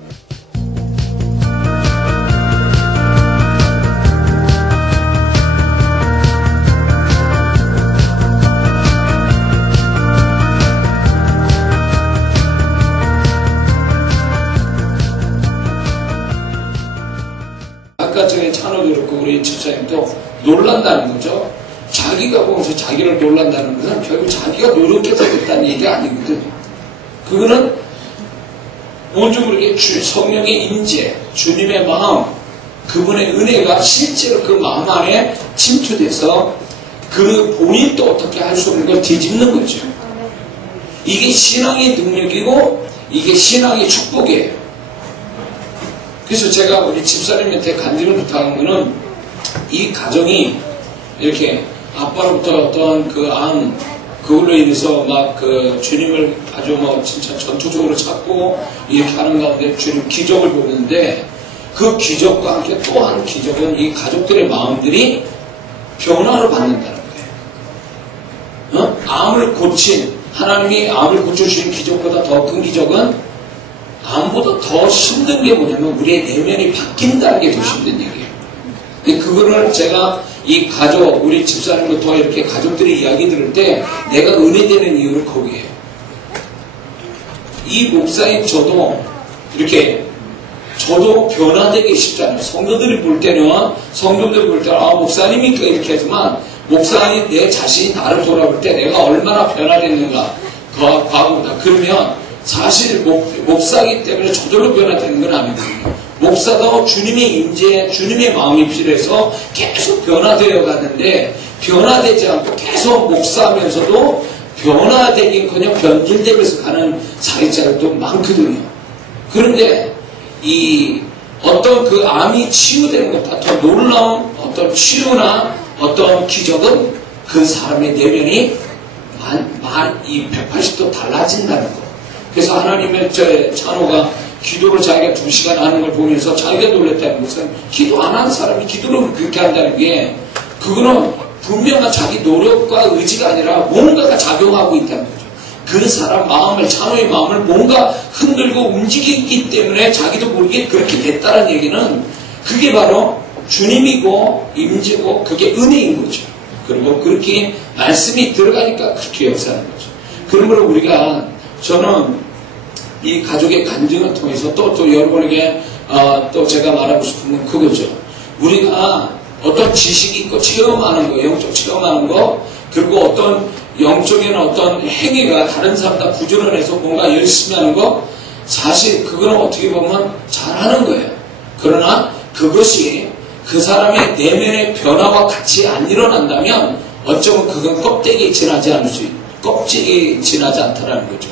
아까 전에 찬호도 그렇고 우리 집사님도 놀란다는 거죠. 자기가 보면서 자기를 놀란다는 것은 결국 자기가 노력해서 됐다는 얘기 아니거든. 그거는 뭔지 모르게 성령의 임재, 주님의 마음, 그분의 은혜가 실제로 그 마음 안에 침투돼서 그 본인도 어떻게 할 수 없는 걸 뒤집는 거죠. 이게 신앙의 능력이고 이게 신앙의 축복이에요. 그래서 제가 우리 집사님한테 간증을 부탁한 거는 이 가정이 이렇게 아빠로부터 어떤 그 암, 그걸로 인해서 막 그 주님을 아주 뭐 진짜 전투적으로 찾고 이렇게 하는 가운데 주님 기적을 보는데 그 기적과 함께 또 한 기적은 이 가족들의 마음들이 변화를 받는다는 거예요. 암을 고친, 하나님이 암을 고쳐주신 기적보다 더 큰 기적은 암보다 더 힘든 게 뭐냐면 우리의 내면이 바뀐다는 게 더 힘든 얘기예요. 근데 그거를 제가 이 가족, 우리 집사님부터 이렇게 가족들의 이야기 들을 때 내가 은혜되는 이유는 거기에요. 이 목사인 저도 이렇게 저도 변화되기 쉽잖아요. 성도들이 볼 때는 성도들이 볼 때는 아 목사님이 이렇게 하지만 목사님 내 자신이 나를 돌아볼 때 내가 얼마나 변화됐는가 과거보다. 그러면 사실 목사이기 때문에 저절로 변화되는 건 아니거든요. 목사도 주님의 임재, 주님의 마음이 필요해서 계속 변화되어 가는데 변화되지 않고 계속 목사하면서도 변화되긴커녕 변질되면서 가는 사회자들도 많거든요. 그런데 이 어떤 그 암이 치유되는 것보다 더 놀라운 어떤 치유나 어떤 기적은 그 사람의 내면이 이 180도 달라진다는 거. 그래서 하나님의 찬호가 기도를 자기가 2시간 하는 걸 보면서 자기가 놀랬다는 것은 기도 안 하는 사람이 기도를 그렇게 한다는 게 그거는 분명한 자기 노력과 의지가 아니라 뭔가가 작용하고 있다는 거죠. 그 사람 마음을, 찬호의 마음을 뭔가 흔들고 움직이기 때문에 자기도 모르게 그렇게 됐다는 얘기는 그게 바로 주님이고 임재고 그게 은혜인 거죠. 그리고 그렇게 말씀이 들어가니까 그렇게 역사하는 거죠. 그러므로 우리가 저는 이 가족의 간증을 통해서 또 여러분에게 또 제가 말하고 싶은 건 그거죠. 우리가 어떤 지식이 있고 체험하는 거, 영적 체험하는 거, 그리고 어떤 영적인 어떤 행위가 다른 사람보다 부지런해서 뭔가 열심히 하는 거, 사실 그거는 어떻게 보면 잘하는 거예요. 그러나 그것이 그 사람의 내면의 변화와 같이 안 일어난다면 어쩌면 그건 껍데기에 지나지 않을 수 있고 껍질이 지나지 않다라는 거죠.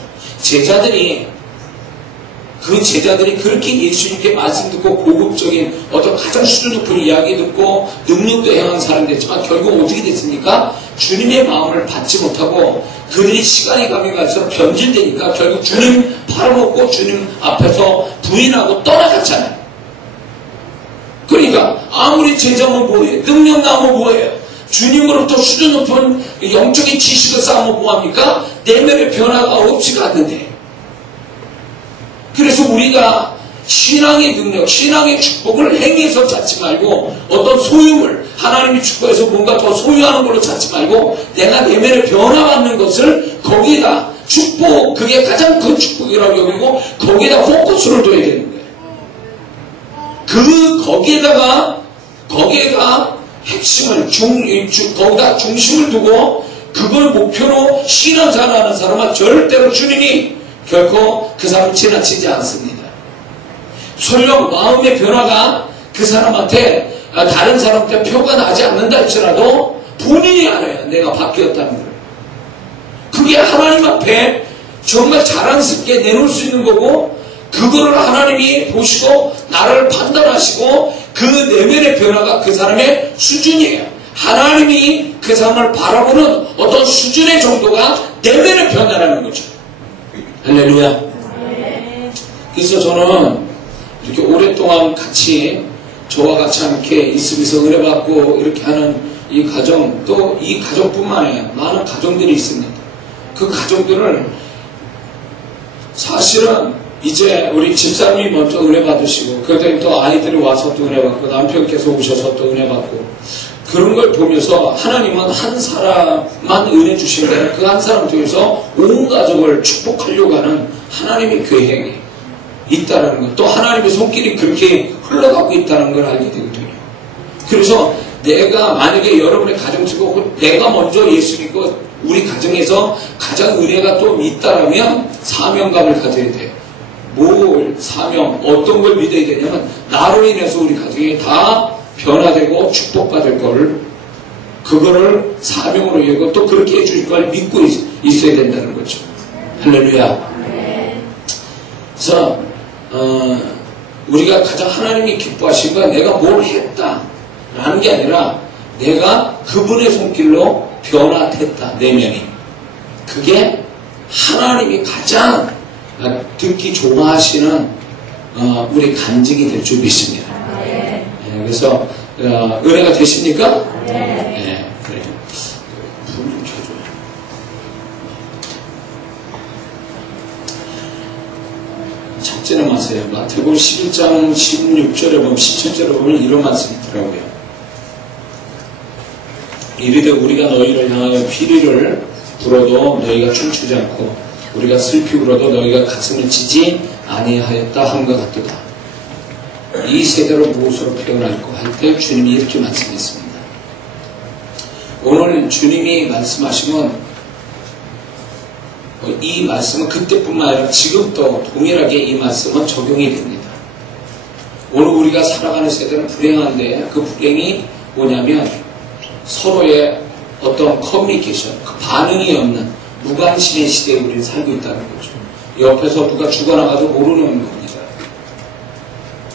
그 제자들이 그렇게 예수님께 말씀 듣고 고급적인 어떤 가장 수준 높은 이야기 듣고 능력도 행한 사람이 됐지만 결국 어떻게 됐습니까? 주님의 마음을 받지 못하고 그들이 시간이 가면 갈수록 변질되니까 결국 주님 팔아먹고 주님 앞에서 부인하고 떠나갔잖아요. 그러니까 아무리 제자면 뭐예요? 능력 나오면 뭐예요? 주님으로부터 수준 높은 영적인 지식을 쌓으면 뭐합니까? 내면의 변화가 없이 갔는데. 그래서 우리가 신앙의 능력, 신앙의 축복을 행위에서 찾지 말고 어떤 소유물, 하나님이 축복해서 뭔가 더 소유하는 걸로 찾지 말고 내가 내면에 변화받는 것을 거기다 축복, 그게 가장 큰 축복이라고 여기고 거기에다 포커스를 둬야 되는 거예요. 거기에다가 핵심을, 거기다 중심을 두고 그걸 목표로 신앙생활하는 사람은 절대로 주님이 결코 그 사람을 지나치지 않습니다. 설령 마음의 변화가 그 사람한테 다른 사람한테 표가 나지 않는다 할지라도 본인이 알아요. 내가 바뀌었다는 걸. 그게 하나님 앞에 정말 자랑스럽게 내놓을 수 있는 거고 그거를 하나님이 보시고 나를 판단하시고 그 내면의 변화가 그 사람의 수준이에요. 하나님이 그 사람을 바라보는 어떤 수준의 정도가 내면의 변화라는 거죠. 할렐루야. 그래서 저는 이렇게 오랫동안 같이 저와 같이 함께 있으면서 은혜받고 이렇게 하는 이 가정, 또 이 가정뿐만 아니라 많은 가정들이 있습니다. 그 가정들을 사실은 이제 우리 집사님이 먼저 은혜 받으시고 그다음에 또 아이들이 와서 또 은혜 받고 남편께서 오셔서 또 은혜 받고 그런 걸 보면서 하나님은 한 사람만 은혜 주시는데 그 한 사람 통해서 온 가족을 축복하려고 하는 하나님의 계획이 있다는 것, 또 하나님의 손길이 그렇게 흘러가고 있다는 걸 알게 되거든요. 그래서 내가 만약에 여러분의 가정 속에 내가 먼저 예수 믿고 우리 가정에서 가장 은혜가 좀 있다라면 사명감을 가져야 돼요. 뭘 사명, 어떤 걸 믿어야 되냐면 나로 인해서 우리 가정이 다 변화되고 축복받을 걸 그거를 사명으로 여기고 또 그렇게 해줄 걸 믿고 있어야 된다는 거죠. 할렐루야. 그래서 우리가 가장 하나님이 기뻐하신 건 내가 뭘 했다라는 게 아니라 내가 그분의 손길로 변화됐다, 내면이. 그게 하나님이 가장 듣기 좋아하시는 우리 간증이 될 줄 믿습니다. 그래서 은혜가 되십니까? 네. 그래요. 불 좀 켜줘요. 찾지는 마세요. 마태복음 11장 16절에 보면 17절에 보면 이런 말씀이 있더라고요. 이르되 우리가 너희를 향하여 피리를 불어도 너희가 춤추지 않고 우리가 슬피 울어도 너희가 가슴을 치지 아니하였다 함과 같도다. 이 세대로 무엇으로 표현할까 할 때 주님이 이렇게 말씀했습니다. 오늘 주님이 말씀하시면 이 말씀은 그때뿐만 아니라 지금도 동일하게 이 말씀은 적용이 됩니다. 오늘 우리가 살아가는 세대는 불행한데 그 불행이 뭐냐면 서로의 어떤 커뮤니케이션, 그 반응이 없는 무관심의 시대에 우리는 살고 있다는 거죠. 옆에서 누가 죽어나가도 모르는 겁니다.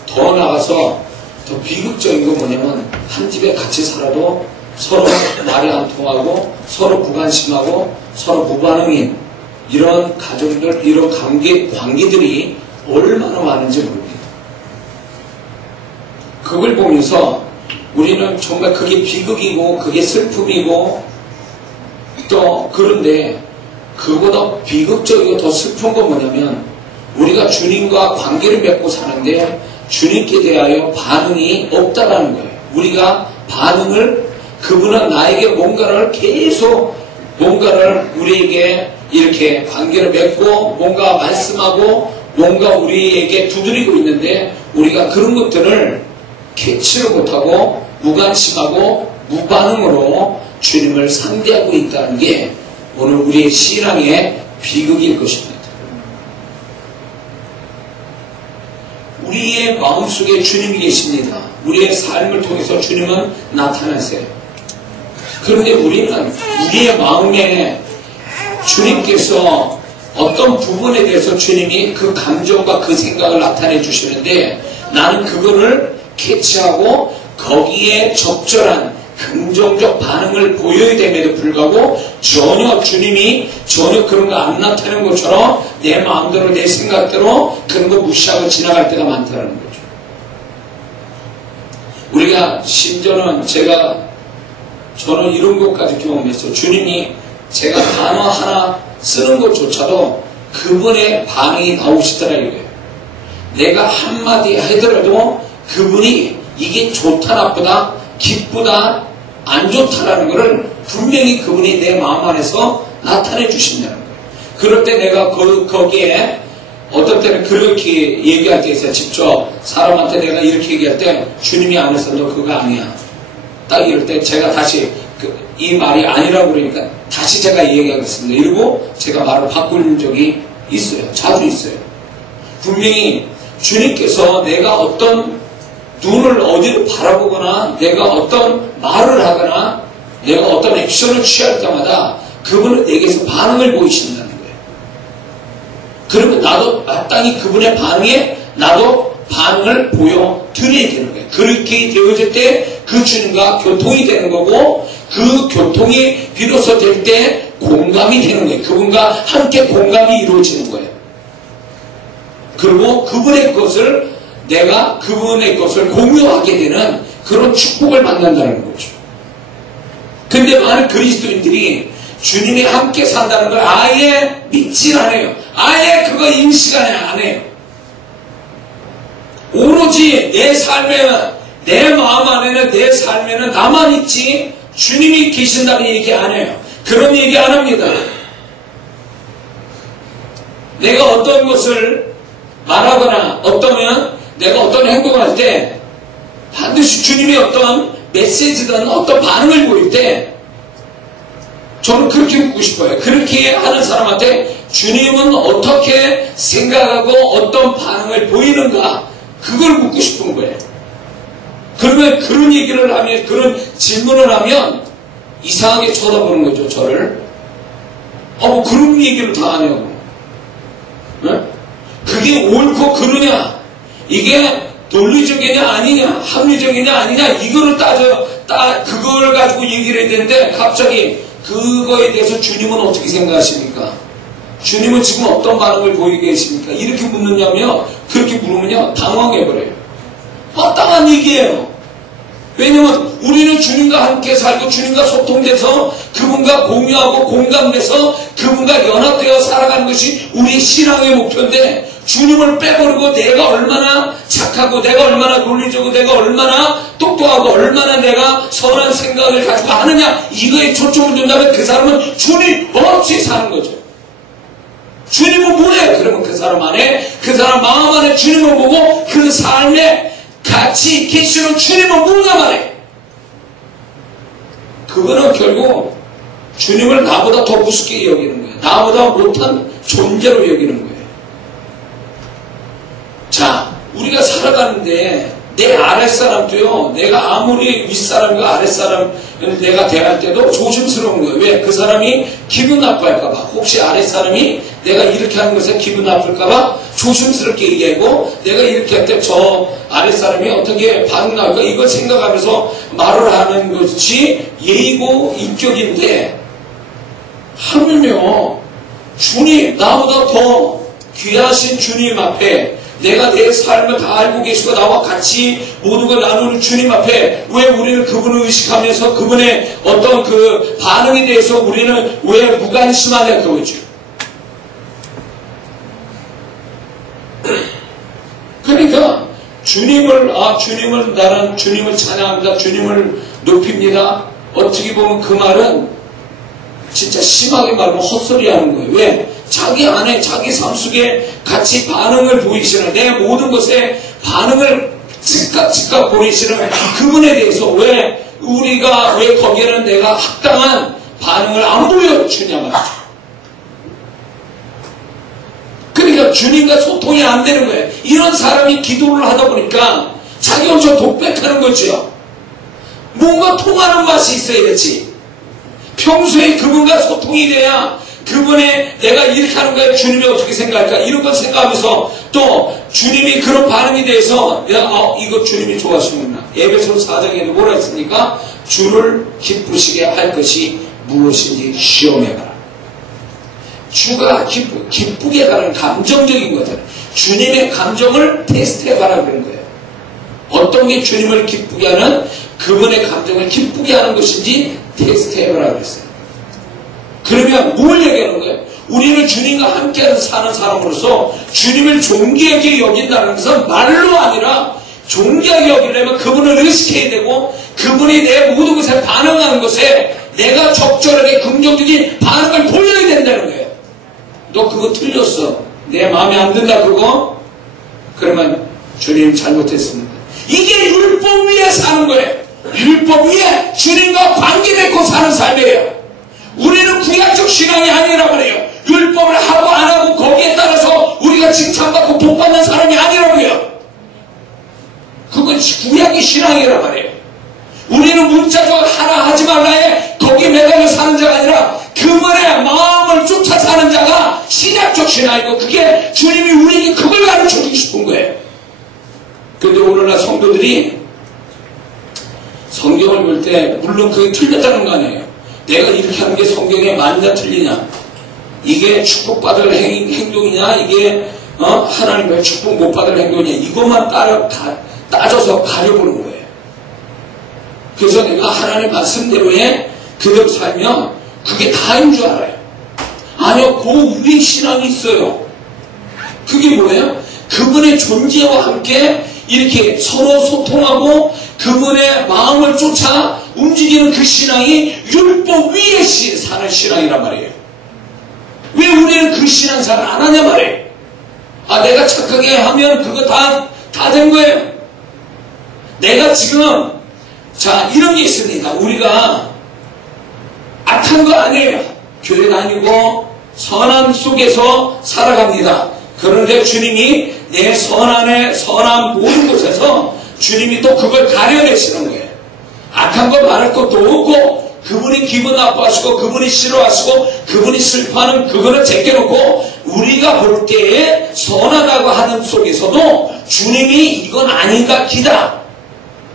더 나가서 더 비극적인 건 뭐냐면 한 집에 같이 살아도 서로 말이 안 통하고 서로 무관심하고 서로 무반응인 이런 가정들, 이런 관계들이 얼마나 많은지 모릅니다. 그걸 보면서 우리는 정말 그게 비극이고 그게 슬픔이고 또 그런데 그보다 비극적이고 더 슬픈 건 뭐냐면 우리가 주님과 관계를 맺고 사는데 주님께 대하여 반응이 없다라는 거예요. 우리가 반응을 그분은 나에게 뭔가를 계속 뭔가를 우리에게 이렇게 관계를 맺고 뭔가 말씀하고 뭔가 우리에게 두드리고 있는데 우리가 그런 것들을 캐치를 못하고 무관심하고 무반응으로 주님을 상대하고 있다는 게 오늘 우리의 신앙의 비극일 것입니다. 우리의 마음속에 주님이 계십니다. 우리의 삶을 통해서 주님은 나타나세요. 그런데 우리는 우리의 마음에 주님께서 어떤 부분에 대해서 주님이 그 감정과 그 생각을 나타내 주시는데 나는 그거를 캐치하고 거기에 적절한 긍정적 반응을 보여야 됨에도 불구하고 주님이 전혀 그런 거 안 나타내는 것처럼 내 마음대로 내 생각대로 그런 거 무시하고 지나갈 때가 많다는 거죠. 우리가 심지어는 저는 이런 것까지 경험했어요. 주님이 제가 단어 하나 쓰는 것조차도 그분의 반응이 나오시더라 이거예요. 내가 한마디 하더라도 그분이 이게 좋다 나쁘다 기쁘다 안 좋다라는 것을 분명히 그분이 내 마음 안에서 나타내 주신다는 거예요. 그럴 때 내가 거기에 어떤 때는 그렇게 얘기할 때 있어요. 직접 사람한테 내가 이렇게 얘기할 때 주님이 안에서 너 그거 아니야. 딱 이럴 때 제가 다시 이 말이 아니라고 그러니까 다시 제가 얘기하겠습니다. 이러고 제가 말을 바꾼 적이 있어요. 자주 있어요. 분명히 주님께서 내가 어떤 눈을 어디로 바라보거나 내가 어떤 말을 하거나 내가 어떤 액션을 취할 때마다 그분은 내게서 반응을 보이신다는 거예요. 그러면 나도 마땅히 그분의 반응에 나도 반응을 보여드려야 되는 거예요. 그렇게 되어질 때 그 주님과 교통이 되는 거고 그 교통이 비로소 될 때 공감이 되는 거예요. 그분과 함께 공감이 이루어지는 거예요. 그리고 그분의 것을 내가 그분의 것을 공유하게 되는 그런 축복을 만난다는 거죠. 근데 많은 그리스도인들이 주님이 함께 산다는 걸 아예 믿질 않아요. 아예 그거 인식 안 해요. 오로지 내 삶에, 내 마음 안에는, 내 삶에는 나만 있지 주님이 계신다는 얘기 안 해요. 그런 얘기 안 합니다. 내가 어떤 것을 말하거나 내가 어떤 행동을 할 때 반드시 주님이 어떤 메시지든 어떤 반응을 보일 때 저는 그렇게 묻고 싶어요. 그렇게 하는 사람한테 주님은 어떻게 생각하고 어떤 반응을 보이는가, 그걸 묻고 싶은 거예요. 그러면 그런 얘기를 하면, 그런 질문을 하면 이상하게 쳐다보는 거죠, 저를. 뭐 그런 얘기를 다 하냐고. 네? 그게 옳고 그르냐, 이게 논리적이냐 아니냐, 합리적이냐 아니냐, 이거를 그걸 가지고 얘기를 해야 되는데 갑자기 그거에 대해서 주님은 어떻게 생각하십니까? 주님은 지금 어떤 반응을 보이고 계십니까? 이렇게 묻느냐며, 그렇게 물으면요 당황해버려요. 마땅한 얘기예요. 왜냐면 우리는 주님과 함께 살고 주님과 소통돼서 그분과 공유하고 공감돼서 그분과 연합되어 살아가는 것이 우리 신앙의 목표인데, 주님을 빼버리고 내가 얼마나 착하고 내가 얼마나 논리적이고 내가 얼마나 똑똑하고 얼마나 내가 선한 생각을 가지고 하느냐, 이거에 초점을 둔다면 그 사람은 주님 없이 사는 거죠. 주님은 뭐예요? 그러면 그 사람 안에, 그 사람 마음 안에 주님을 보고 그 삶에 같이 계시는 주님은 뭔가 말해. 그거는 결국 주님을 나보다 더 우습게 여기는 거예요. 나보다 못한 존재로 여기는 거예요. 자, 우리가 살아가는데 내 아랫사람도요, 내가 아무리 윗사람과 아랫사람 내가 대할 때도 조심스러운 거예요. 왜? 그 사람이 기분 나빠할까봐. 혹시 아랫사람이 내가 이렇게 하는 것에 기분 나쁠까봐 조심스럽게 얘기하고, 내가 이렇게 할 때 저 아랫사람이 어떻게 반응 나올까, 이걸 생각하면서 말을 하는 것이 예의고 인격인데, 하물며 주님, 나보다 더 귀하신 주님 앞에 내가 내 삶을 다 알고 계시고 나와 같이 모든 걸 나누는 주님 앞에 왜 우리는 그분을 의식하면서 그분의 어떤 그 반응에 대해서 우리는 왜 무관심하냐, 그거죠. 그러니까 나는 주님을 찬양합니다, 주님을 높입니다. 어떻게 보면 그 말은 진짜 심하게 말하면 헛소리 하는 거예요. 왜? 자기 안에, 자기 삶 속에 같이 반응을 보이시는, 내 모든 것에 반응을 즉각 보이시는 그분에 대해서 왜 거기에는 내가 합당한 반응을 안 보여주냐 말이죠. 그러니까 주님과 소통이 안 되는 거예요. 이런 사람이 기도를 하다 보니까 자기 혼자 독백하는 거죠. 뭔가 통하는 맛이 있어야지. 평소에 그분과 소통이 돼야 그분의 내가 이렇게 하는 거에 주님이 어떻게 생각할까, 이런 걸 생각하면서 또 주님이 그런 반응에 대해서 내가 이거 주님이 좋아하시는구나. 에베소서 4장에도 뭐라 했습니까? 주를 기쁘시게 할 것이 무엇인지 시험해봐라. 주가 기쁘게 가는 감정적인 것들, 주님의 감정을 테스트해봐라 그런 거예요. 어떤 게 주님을 기쁘게 하는, 그분의 감정을 기쁘게 하는 것인지 테스트해봐라 그랬어요. 그러면 뭘 얘기하는 거예요? 우리는 주님과 함께 사는 사람으로서 주님을 존귀하게 여긴다는 것은 말로 아니라 존귀하게 여기려면 그분을 의식해야 되고, 그분이 내 모든 것에 반응하는 것에 내가 적절하게 긍정적인 반응을 보여야 된다는 거예요. 너 그거 틀렸어, 내 마음에 안 든다 그거? 그러면 주님 잘못했습니다. 이게 율법 위에 사는 거예요. 율법 위에 주님과 관계 맺고 사는 삶이에요. 우리는 구약적 신앙이 아니라고 그래요. 율법을 하고 안 하고 거기에 따라서 우리가 칭찬받고 복받는 사람이 아니라고요. 그건 구약의 신앙이란 말이에요. 우리는 문자적으로 하나 하지 말라에 거기에 매달려 사는 자가 아니라 그분의 마음을 쫓아 사는 자가 신약적 신앙이고, 그게 주님이 우리에게 그걸 가르쳐주고 싶은 거예요. 근데 오늘날 성도들이 성경을 볼 때 물론 그게 틀렸다는 거 아니에요. 내가 이렇게 하는 게 성경에 맞냐 틀리냐, 이게 축복받을 행동이냐, 이게 하나님의 축복 못 받을 행동이냐, 이것만 따져서 가려보는 거예요. 그래서 내가 하나님 말씀대로에 그대로 살면 그게 다인 줄 알아요. 아니요, 그 위에 신앙이 있어요. 그게 뭐예요? 그분의 존재와 함께 이렇게 서로 소통하고 그분의 마음을 쫓아 움직이는 그 신앙이 율법 위에 사는 신앙이란 말이에요. 왜 우리는 그 신앙생활을 안 하냐 말이에요. 아, 내가 착하게 하면 그거 다 된 거예요. 내가 지금, 자, 이런 게 있습니다. 우리가 악한 거 아니에요. 교회 다니고 선함 속에서 살아갑니다. 그런데 주님이 내 선한 모든 곳에서 주님이 또 그걸 가려내시는 거예요. 악한 거 말할 것도 없고, 그분이 기분 나빠하시고, 그분이 싫어하시고, 그분이 슬퍼하는 그거는 제껴놓고, 우리가 볼 때에 선하다고 하는 속에서도 주님이 이건 아닌가 기다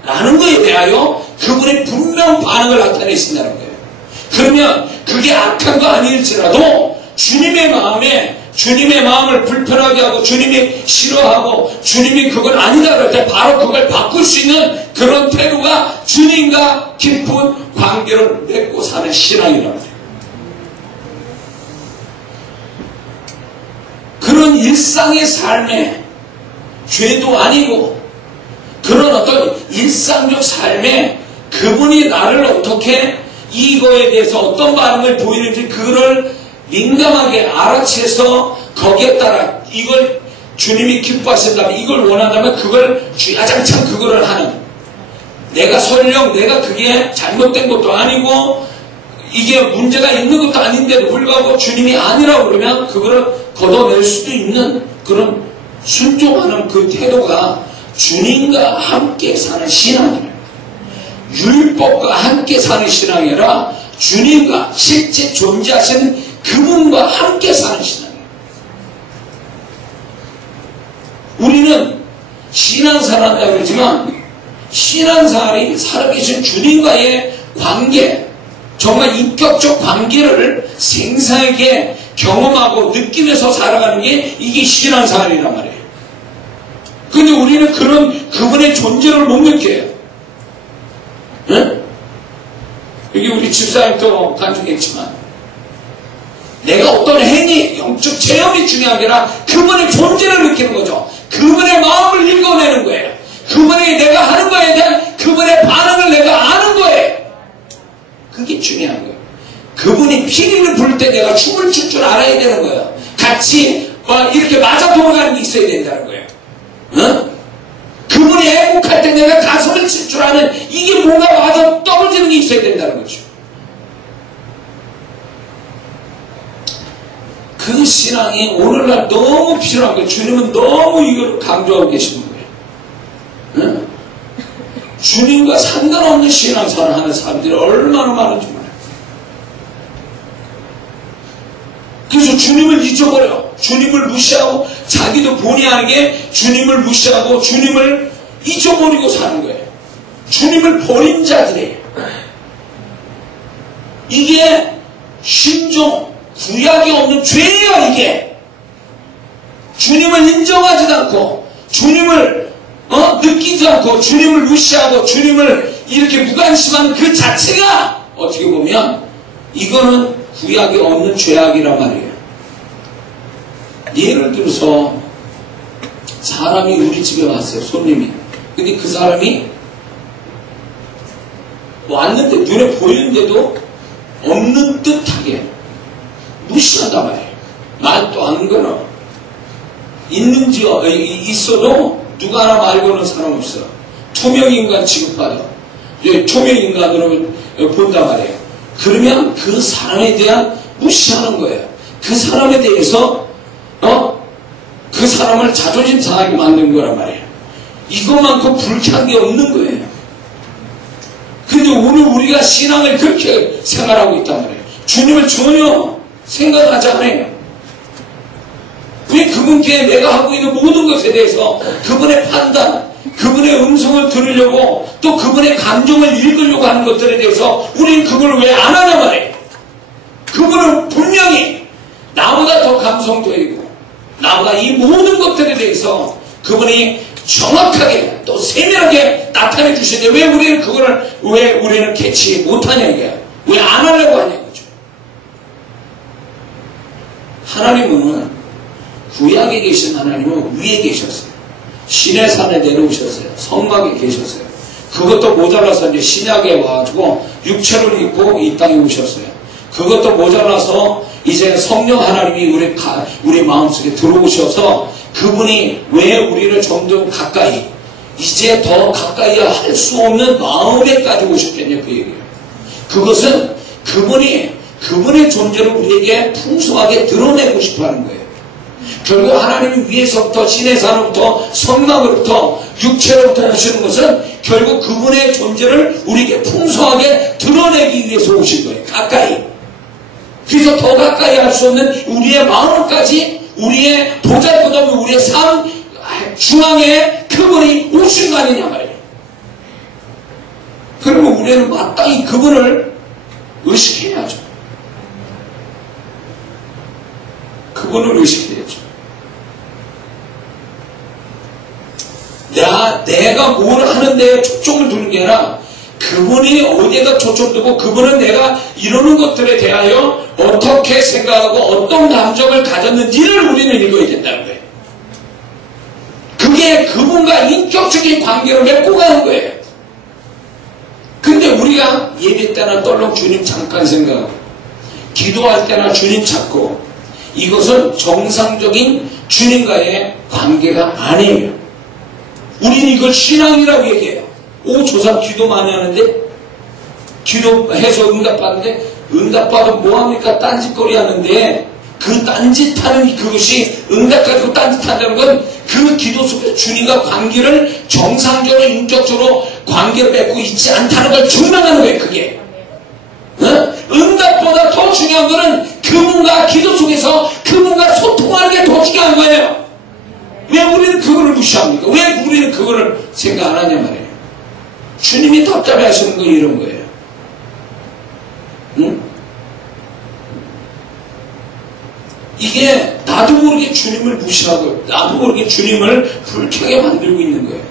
라는 거에 대하여 그분의 분명 반응을 나타내신다는 거예요. 그러면 그게 악한 거 아닐지라도 주님의 마음을 불편하게 하고 주님이 싫어하고 주님이 그건 아니다 그럴 때 바로 그걸 바꿀 수 있는 그런 태도가 주님과 깊은 관계를 맺고 사는 신앙이라는 거예요. 그런 일상의 삶에 죄도 아니고 그런 어떤 일상적 삶에 그분이 나를 어떻게 이거에 대해서 어떤 반응을 보이는지 그걸 민감하게 알아채서 거기에 따라 이걸 주님이 기뻐하신다면 이걸 원한다면 그걸 주야장창 그거를 하는 내가 설령 내가 그게 잘못된 것도 아니고 이게 문제가 있는 것도 아닌데도 불구하고 주님이 아니라고 그러면 그거를 걷어낼 수도 있는 그런 순종하는 그 태도가 주님과 함께 사는 신앙이에요. 율법과 함께 사는 신앙이 아니라 주님과 실제 존재하시는 그분과 함께 사는 신앙이에요. 우리는 신앙생활을 한다고 그러지만 신앙생활이 살아계신 주님과의 관계, 정말 인격적 관계를 생생하게 경험하고 느끼면서 살아가는 게 이게 신앙생활이란 말이에요. 근데 우리는 그분의 존재를 못 느껴요. 응? 여기 우리 집사님도 간증했지만 내가 어떤 행위, 영적 체험이 중요한 게 아니라 그분의 존재를 느끼는 거죠. 그분의 마음을 읽어내는 거예요. 그분이 내가 하는 거에 대한 그분의 반응을 내가 아는 거예요. 그게 중요한 거예요. 그분이 피리를 부를 때 내가 춤을 출 줄 알아야 되는 거예요. 같이 이렇게 맞아 돌아가는 게 있어야 된다는 거예요. 어? 그분이 애국할 때 내가 가슴을 칠 줄 아는 이게 뭔가 맞아 떨어지는 게 있어야 된다는 거죠. 그 신앙이 오늘날 너무 필요한 거예요. 주님은 너무 이걸 강조하고 계시는 거예요. 응? 주님과 상관없는 신앙생활을 하는 사람들이 얼마나 많은지 몰라요. 그래서 주님을 잊어버려. 주님을 무시하고 자기도 본의 아니게 주님을 무시하고 주님을 잊어버리고 사는 거예요. 주님을 버린 자들이에요. 이게 신종 구약이 없는 죄예요. 이게 주님을 인정하지도 않고 주님을 느끼지 않고 주님을 무시하고 주님을 이렇게 무관심하는 그 자체가 어떻게 보면 이거는 구약이 없는 죄악이란 말이에요. 예를 들어서 사람이 우리 집에 왔어요. 손님이. 근데 그 사람이 왔는데 눈에 보이는데도 없는 듯하게 무시한단 말이에요. 말도 안 걸어. 있어도 누가 하나 말 거는 사람 없어. 투명인간 취급받아. 투명인간으로 본단 말이에요. 그러면 그 사람에 대한 무시하는 거예요. 그 사람에 대해서 그 사람을 자존심 상하게 만든 거란 말이에요. 이것만큼 불쾌한 게 없는 거예요. 근데 오늘 우리가 신앙을 그렇게 생활하고 있단 말이에요. 주님을 전혀 생각하지 않아요. 왜 그분께 내가 하고 있는 모든 것에 대해서 그분의 판단, 그분의 음성을 들으려고 또 그분의 감정을 읽으려고 하는 것들에 대해서 우리는 그걸 왜 안 하냐 말이에요. 그분은 분명히 나보다 더 감성적이고 나보다 이 모든 것들에 대해서 그분이 정확하게 또 세밀하게 나타내 주시는데 왜 우리는 캐치 못하냐 이거야. 왜 안 하려고 하냐 이거죠. 하나님은 구약에 계신 하나님은 위에 계셨어요. 시내 산에 내려오셨어요. 성막에 계셨어요. 그것도 모자라서 이제 신약에 와가지고 육체를 입고 이 땅에 오셨어요. 그것도 모자라서 이제 성령 하나님이 우리 마음속에 들어오셔서 그분이 왜 우리를 좀 더 가까이, 이제 더 가까이 할 수 없는 마음에까지 오셨겠냐 그 얘기예요. 그것은 그분의 존재를 우리에게 풍성하게 드러내고 싶어 하는 거예요. 결국 하나님이 위에서부터 시내산으로부터 성막으로부터 육체로부터 오시는 것은 결국 그분의 존재를 우리에게 풍성하게 드러내기 위해서 오신 거예요. 가까이. 그래서 더 가까이 할 수 없는 우리의 마음까지, 우리의 보잘것없는 우리의 삶 중앙에 그분이 오신 거 아니냐 말이에요. 그러면 우리는 마땅히 그분을 의식해야죠. 그분을 의식해야죠. 내가 뭘 하는데 초점을 두는 게 아니라 그분이 어디에다 초점 두고 그분은 내가 이러는 것들에 대하여 어떻게 생각하고 어떤 감정을 가졌는지를 우리는 읽어야 된다는 거예요. 그게 그분과 인격적인 관계를 맺고 가는 거예요. 근데 우리가 예배 때나 떨렁 주님 잠깐 생각하고 기도할 때나 주님 찾고 이것은 정상적인 주님과의 관계가 아니에요. 우리는 이걸 신앙이라고 얘기해요. 저 사람 기도 많이 하는데, 기도해서 응답받는데, 응답받으면 뭐합니까? 딴짓거리 하는데, 그 딴짓하는 그것이 응답 가지고 딴짓한다는 건 그 기도 속에서 주님과 관계를 정상적으로 인격적으로 관계를 맺고 있지 않다는 걸 증명하는 거예요. 그게. 응답보다 더 중요한 거는 그분과 기도 속에서 그분과 소통하는 게 더 중요한 거예요. 왜 우리는 그거를 무시합니까? 왜 우리는 그거를 생각 안 하냐 말이에요. 주님이 답답해 하시는 건 이런 거예요. 응? 이게 나도 모르게 주님을 무시하고 나도 모르게 주님을 불쾌하게 만들고 있는 거예요.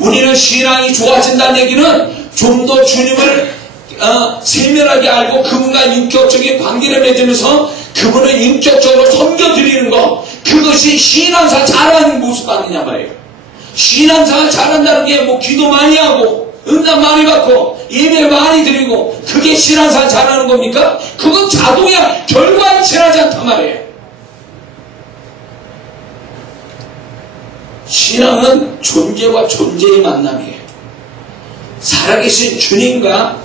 우리는 신앙이 좋아진다는 얘기는 좀 더 주님을 세밀하게 알고 그분과 인격적인 관계를 맺으면서 그분을 인격적으로 섬겨드리는 것, 그것이 신앙생활 잘하는 모습 아니냐 말이에요. 신앙생활 잘한다는 게 뭐 기도 많이 하고 응답 많이 받고 예배 많이 드리고 그게 신앙생활 잘하는 겁니까? 그건 자동이야. 결과는 지나지 않단 말이에요. 신앙은 존재와 존재의 만남이에요. 살아계신 주님과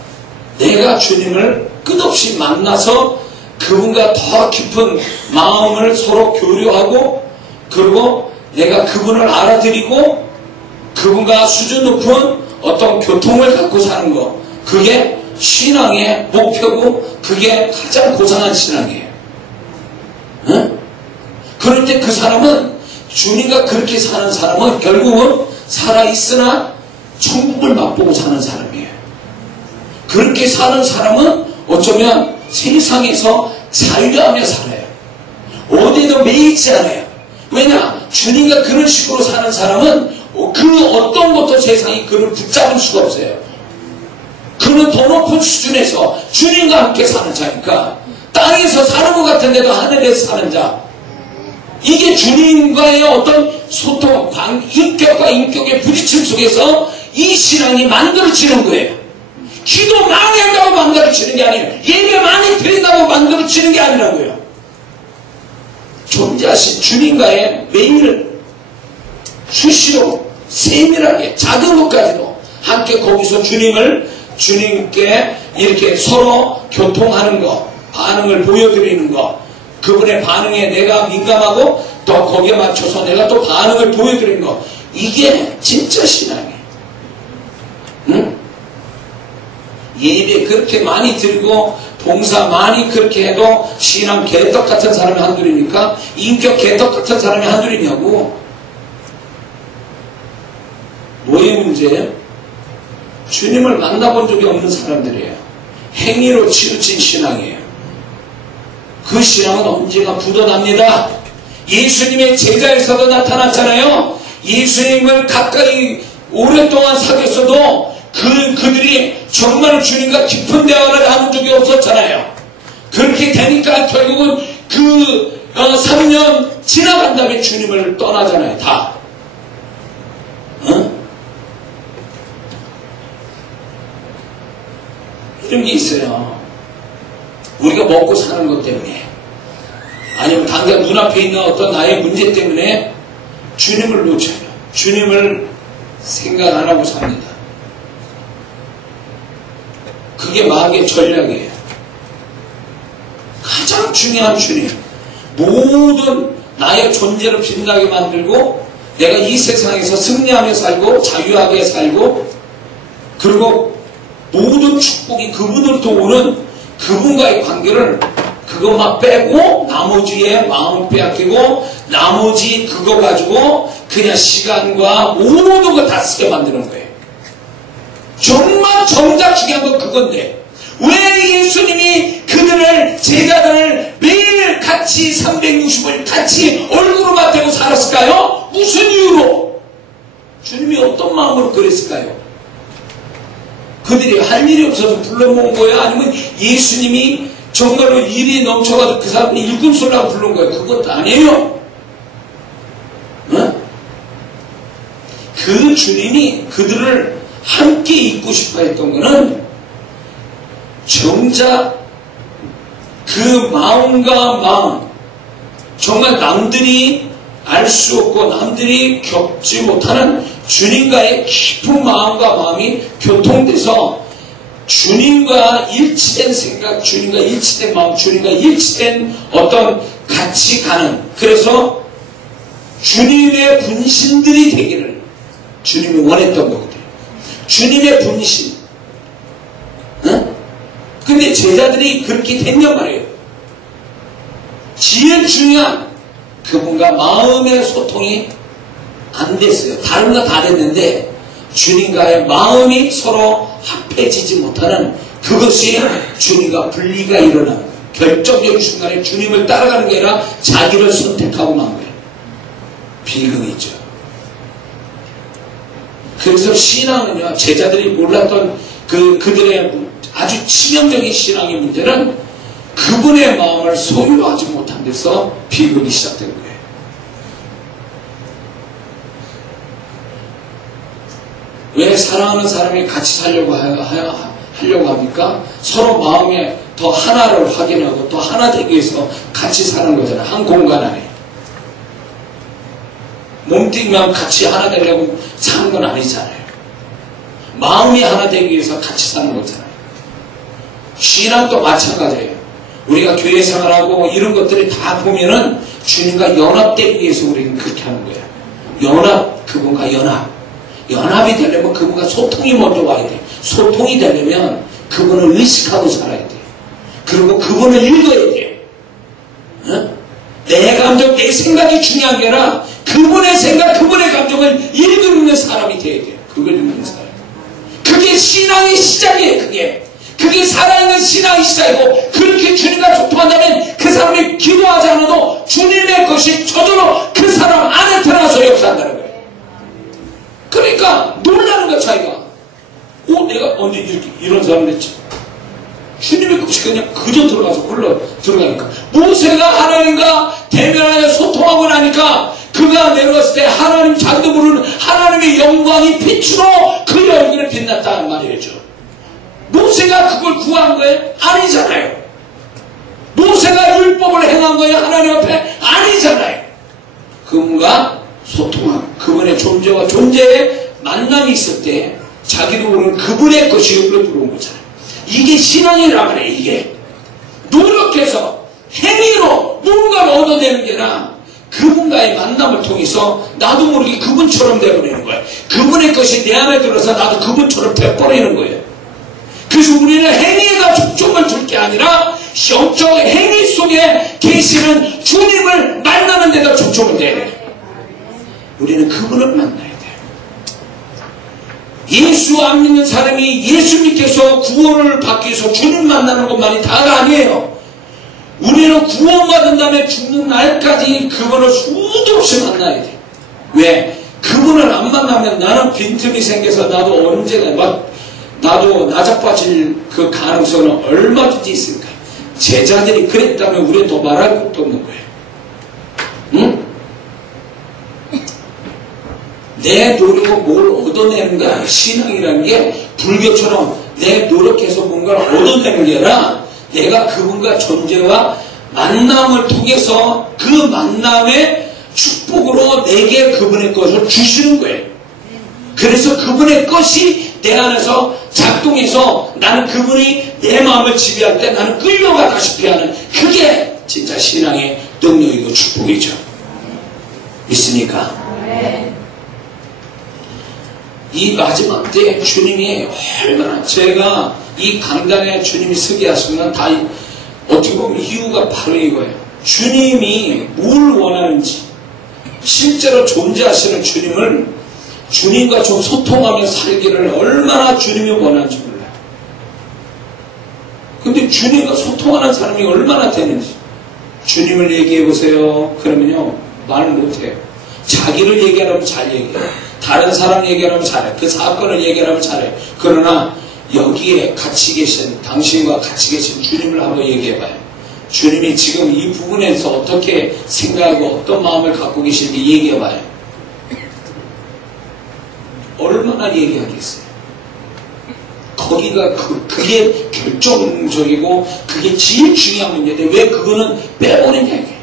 내가 주님을 끝없이 만나서 그분과 더 깊은 마음을 서로 교류하고 그리고 내가 그분을 알아들이고 그분과 수준 높은 어떤 교통을 갖고 사는 것, 그게 신앙의 목표고 그게 가장 고상한 신앙이에요. 응? 그럴 때 그 사람은 주님과 그렇게 사는 사람은 결국은 살아있으나 천국을 맛보고 사는 사람이에요. 그렇게 사는 사람은 어쩌면 세상에서 자유하며 살아요. 어디에도 매이지 않아요. 왜냐? 주님과 그런 식으로 사는 사람은 그 어떤 것도 세상이 그를 붙잡을 수가 없어요. 그는 더 높은 수준에서 주님과 함께 사는 자니까 땅에서 사는 것 같은데도 하늘에서 사는 자. 이게 주님과의 어떤 소통, 인격과 인격의 부딪힘 속에서 이 신앙이 만들어지는 거예요. 기도 많이 한다고 만들어지는 게 아니에요. 예배 많이 드린다고 만들어지는 게 아니라고요. 존재하신 주님과의 매일 수시로 세밀하게 작은 것까지도 함께 거기서 주님께 이렇게 서로 교통하는 것, 반응을 보여드리는 것, 그분의 반응에 내가 민감하고 또 거기에 맞춰서 내가 또 반응을 보여드리는 것, 이게 진짜 신앙이에요. 응? 예배 그렇게 많이 드리고 봉사 많이 그렇게 해도 신앙 개떡 같은 사람이 한둘이니까 인격 개떡 같은 사람이 한둘이냐고. 뭐의 문제예요? 주님을 만나본 적이 없는 사람들이에요. 행위로 치우친 신앙이에요. 그 신앙은 언제가 굳어납니다. 예수님의 제자에서도 나타났잖아요. 예수님을 가까이 오랫동안 사귀었어도 그들이 정말 주님과 깊은 대화를 하는 적이 없었잖아요. 그렇게 되니까 결국은 3년 지나간 다음에 주님을 떠나잖아요. 다. 이런 게 있어요. 우리가 먹고 사는 것 때문에, 아니면 당장 눈앞에 있는 어떤 나의 문제 때문에 주님을 놓쳐요. 주님을 생각 안 하고 삽니다. 그게 마귀의 전략이에요. 가장 중요한 주님, 모든 나의 존재를 빛나게 만들고 내가 이 세상에서 승리하며 살고 자유하게 살고, 그리고 모든 축복이 그분으로부터 오는 그분과의 관계를 그것만 빼고 나머지에 마음 빼앗기고 나머지 그거 가지고 그냥 시간과 모든 걸 다 쓰게 만드는 거예요. 정말 정작 중요한 건 그건데, 왜 예수님이 그들을, 제자들을 매일 같이 365일 같이 얼굴을 맞대고 살았을까요? 무슨 이유로? 주님이 어떤 마음으로 그랬을까요? 그들이 할 일이 없어서 불러 모은 거예요? 아니면 예수님이 정말로 일이 넘쳐가지고 그 사람을 일꾼 쏠라고 부른 거예요? 그것도 아니에요. 어? 그 주님이 그들을 함께 있고 싶어 했던 거는 정작 그 마음과 마음, 정말 남들이 알 수 없고 남들이 겪지 못하는 주님과의 깊은 마음과 마음이 교통돼서 주님과 일치된 생각, 주님과 일치된 마음, 주님과 일치된 어떤 같이 가는, 그래서 주님의 분신들이 되기를 주님이 원했던 거거든요. 주님의 분신. 어? 근데 제자들이 그렇게 됐냔 말이에요. 제일 중요한 그분과 마음의 소통이 안 됐어요. 다른 거 다 됐는데 주님과의 마음이 서로 합해지지 못하는, 그것이 주님과 분리가 일어나는 거예요. 결정적인 순간에 주님을 따라가는 게 아니라 자기를 선택하고 만 거예요. 비극이죠. 그래서 신앙은요, 제자들이 몰랐던 그들의 아주 치명적인 신앙의 문제는 그분의 마음을 소유하지 못한 데서 비극이 시작된 거예요. 왜 사랑하는 사람이 같이 살려고 하려고 합니까? 서로 마음에 더 하나를 확인하고 또 하나 되기 위해서 같이 사는 거잖아요. 한 공간 안에. 몸뚱이만 같이 하나 되려고 사는 건 아니잖아요. 마음이 하나 되기 위해서 같이 사는 거잖아요. 신앙도 마찬가지예요. 우리가 교회 생활하고 이런 것들이 다 보면은 주님과 연합되기 위해서 우리는 그렇게 하는 거예요. 연합, 그분과 연합. 연합이 되려면 그분과 소통이 먼저 와야 돼. 소통이 되려면 그분을 의식하고 살아야 돼. 그리고 그분을 읽어야 돼. 어? 내 감정, 내 생각이 중요한 게 아니라 그분의 생각, 그분의 감정을 읽는 사람이 돼야 돼요. 그걸 읽는 사람. 그게 신앙의 시작이에요. 그게 살아있는 신앙의 시작이고, 그렇게 주님과 소통한다면 그 사람이 기도하지 않아도 주님의 것이 저절로 그 사람 안에 들어가서 역사한다는 거예요. 그러니까 놀라는 거야, 자기가. 내가 언제 이런 사람 됐지? 주님의 것이 그냥 그저 들어가서 흘러 들어가니까. 모세가 하나님과 대면하여 소통하고 나니까 그가 내려갔을 때 하나님, 자기도 모르는 하나님의 영광이 빛으로 그 얼굴에 빛났다는 말이죠. 모세가 그걸 구한 거예요? 아니잖아요. 모세가 율법을 행한 거예요? 하나님 앞에? 아니잖아요. 그분과 소통하고 그분의 존재와 존재의 만남이 있을 때 자기도 모르는 그분의 것이 여기로 들어온 거잖아요. 이게 신앙이란 말이에요. 이게 노력해서 행위로 뭔가를 얻어내는 게 아니라 그분과의 만남을 통해서 나도 모르게 그분처럼 되어버리는 거예요. 그분의 것이 내 안에 들어서 나도 그분처럼 되어버리는 거예요. 그래서 우리는 행위에다 초점을 줄 게 아니라 영적 행위 속에 계시는 주님을 만나는 데다 초점을 내야 돼요. 우리는 그분을 만나야 돼요. 예수 안 믿는 사람이 예수 믿겠어 구원을 받기 위해서 주님 만나는 것만이 다가 아니에요. 우리는 구원받은 다음에 죽는 날까지 그분을 수도 없이 만나야 돼. 왜? 그분을 안 만나면 나는 빈틈이 생겨서 나도 언제나 나도 나자빠질 그 가능성은 얼마든지 있을까. 제자들이 그랬다면 우리는 더 말할 것도 없는 거예요. 응? 내 노력으로 뭘 얻어내는 거야. 신앙이라는 게 불교처럼 내 노력해서 뭔가를 얻어내는 게 아니라 내가 그분과 존재와 만남을 통해서 그 만남의 축복으로 내게 그분의 것을 주시는 거예요. 그래서 그분의 것이 내 안에서 작동해서 나는 그분이 내 마음을 지배할 때 나는 끌려가다시피 하는 그게 진짜 신앙의 능력이고 축복이죠. 있습니까? 이 마지막 때 주님이 얼마나 제가 이 강단에 주님이 서게 하시면 다 어떻게 보면 이유가 바로 이거예요. 주님이 뭘 원하는지 실제로 존재하시는 주님을 주님과 좀 소통하며 살기를 얼마나 주님이 원하는지 몰라요. 근데 주님과 소통하는 사람이 얼마나 되는지 주님을 얘기해 보세요. 그러면요 말 못해요. 자기를 얘기하려면 잘 얘기해요. 다른 사람 얘기하려면 잘해요. 그 사건을 얘기하려면 잘해요. 그러나 여기에 같이 계신 당신과 같이 계신 주님을 한번 얘기해봐요. 주님이 지금 이 부분에서 어떻게 생각하고 어떤 마음을 갖고 계신지 얘기해봐요. 얼마나 얘기하겠어요. 거기가 그게 결정적이고 그게 제일 중요한 문제인데 왜 그거는 빼버리냐 이게.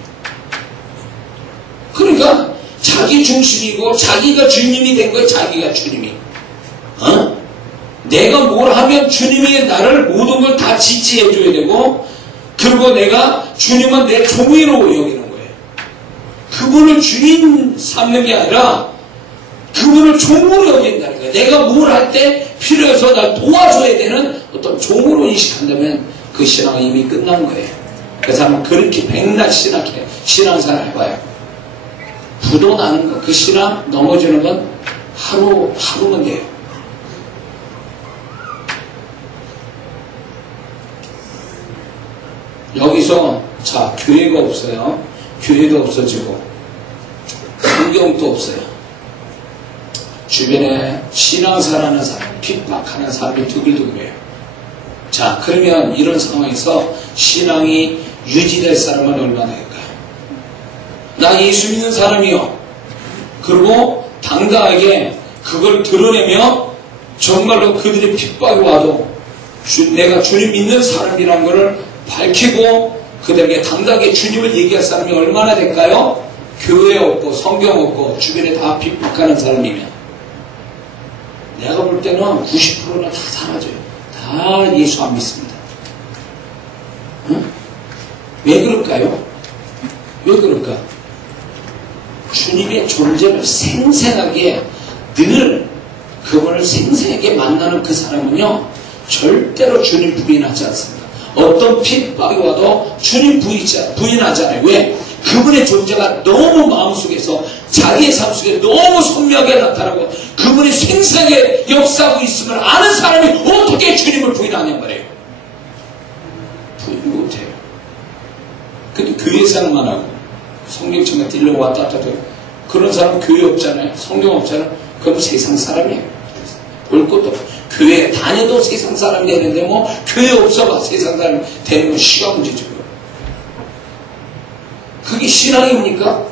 그러니까 자기 중심이고 자기가 주님이 된 거예요. 자기가 주님이. 내가 뭘 하면 주님이 나를 모든 걸 다 지지해 줘야 되고 그리고 내가 주님은 내 종이로 여기는 거예요. 그분을 주인 삼는 게 아니라 그분을 종으로 여긴다는 거예요. 내가 뭘 할 때 필요해서 날 도와줘야 되는 어떤 종으로 인식한다면 그 신앙은 이미 끝난 거예요. 그 사람은 그렇게 백날 신앙생활 해봐요. 부도 나는 거, 그 신앙 넘어지는 건 하루면 돼요. 여기서 자 교회가 없어요. 교회도 없어지고 성경도 없어요. 주변에 신앙생활하는 사람, 핍박하는 사람이 두글두글해요. 자 그러면 이런 상황에서 신앙이 유지될 사람은 얼마나 될까요? 나 예수 믿는 사람이요. 그리고 당당하게 그걸 드러내며 정말로 그들의 핍박이 와도 내가 주님 믿는 사람이라는 것을 밝히고 그들에게 당당하게 주님을 얘기할 사람이 얼마나 될까요? 교회 없고 성경 없고 주변에 다 핍박하는 사람이면 내가 볼 때는 90%는 다 사라져요. 다 예수 안 믿습니다. 응? 왜 그럴까요? 왜 그럴까? 주님의 존재를 생생하게 늘 그분을 생생하게 만나는 그 사람은요 절대로 주님 부인하지 않습니다. 어떤 핍박이 와도 주님 부인하지 않아요. 왜? 그분의 존재가 너무 마음속에서 자기의 삶 속에 너무 선명하게 나타나고 그분이 생생하게 역사하고 있음을 아는 사람이 어떻게 주님을 부인하냐 말이에요. 부인 못해요. 근데 교회 생활만 하고 성경책만 딜려고 왔다 갔다 해요. 그런 사람은 교회 없잖아요. 성경 없잖아요. 그럼 세상 사람이에요. 볼 것도 없어요. 교회 다녀도 세상 사람이 되는데 뭐 교회 없어봐 세상 사람이 되는 건 시간 문제죠. 그게 신앙입니까?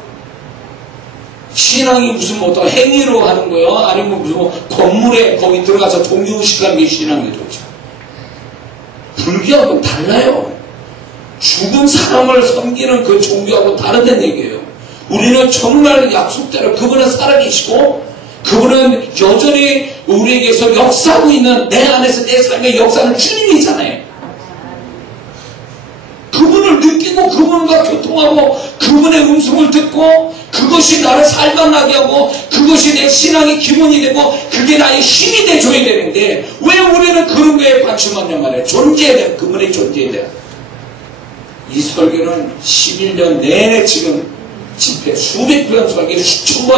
신앙이 무슨 뭐 어떤 행위로 하는 거요? 아니면 무슨 뭐 건물에 거기 들어가서 종교의식하는 게 신앙이죠. 불교하고는 달라요. 죽은 사람을 섬기는 그 종교하고 다른 얘기예요. 우리는 정말 약속대로 그분은 살아계시고 그분은 여전히 우리에게서 역사하고 있는 내 안에서 내 삶의 역사는 주님이잖아요. 그분을 느끼고 그분과 교통하고 그분의 음성을 듣고 그것이 나를 살만나게 하고 그것이 내 신앙의 기본이 되고 그게 나의 힘이 돼줘야 되는데 왜 우리는 그런 거에 관심하냔 말이에요. 존재에 대한 그분의 존재에 대한 이 설교는 11년 내내 지금 집회 수백 번 설교 수천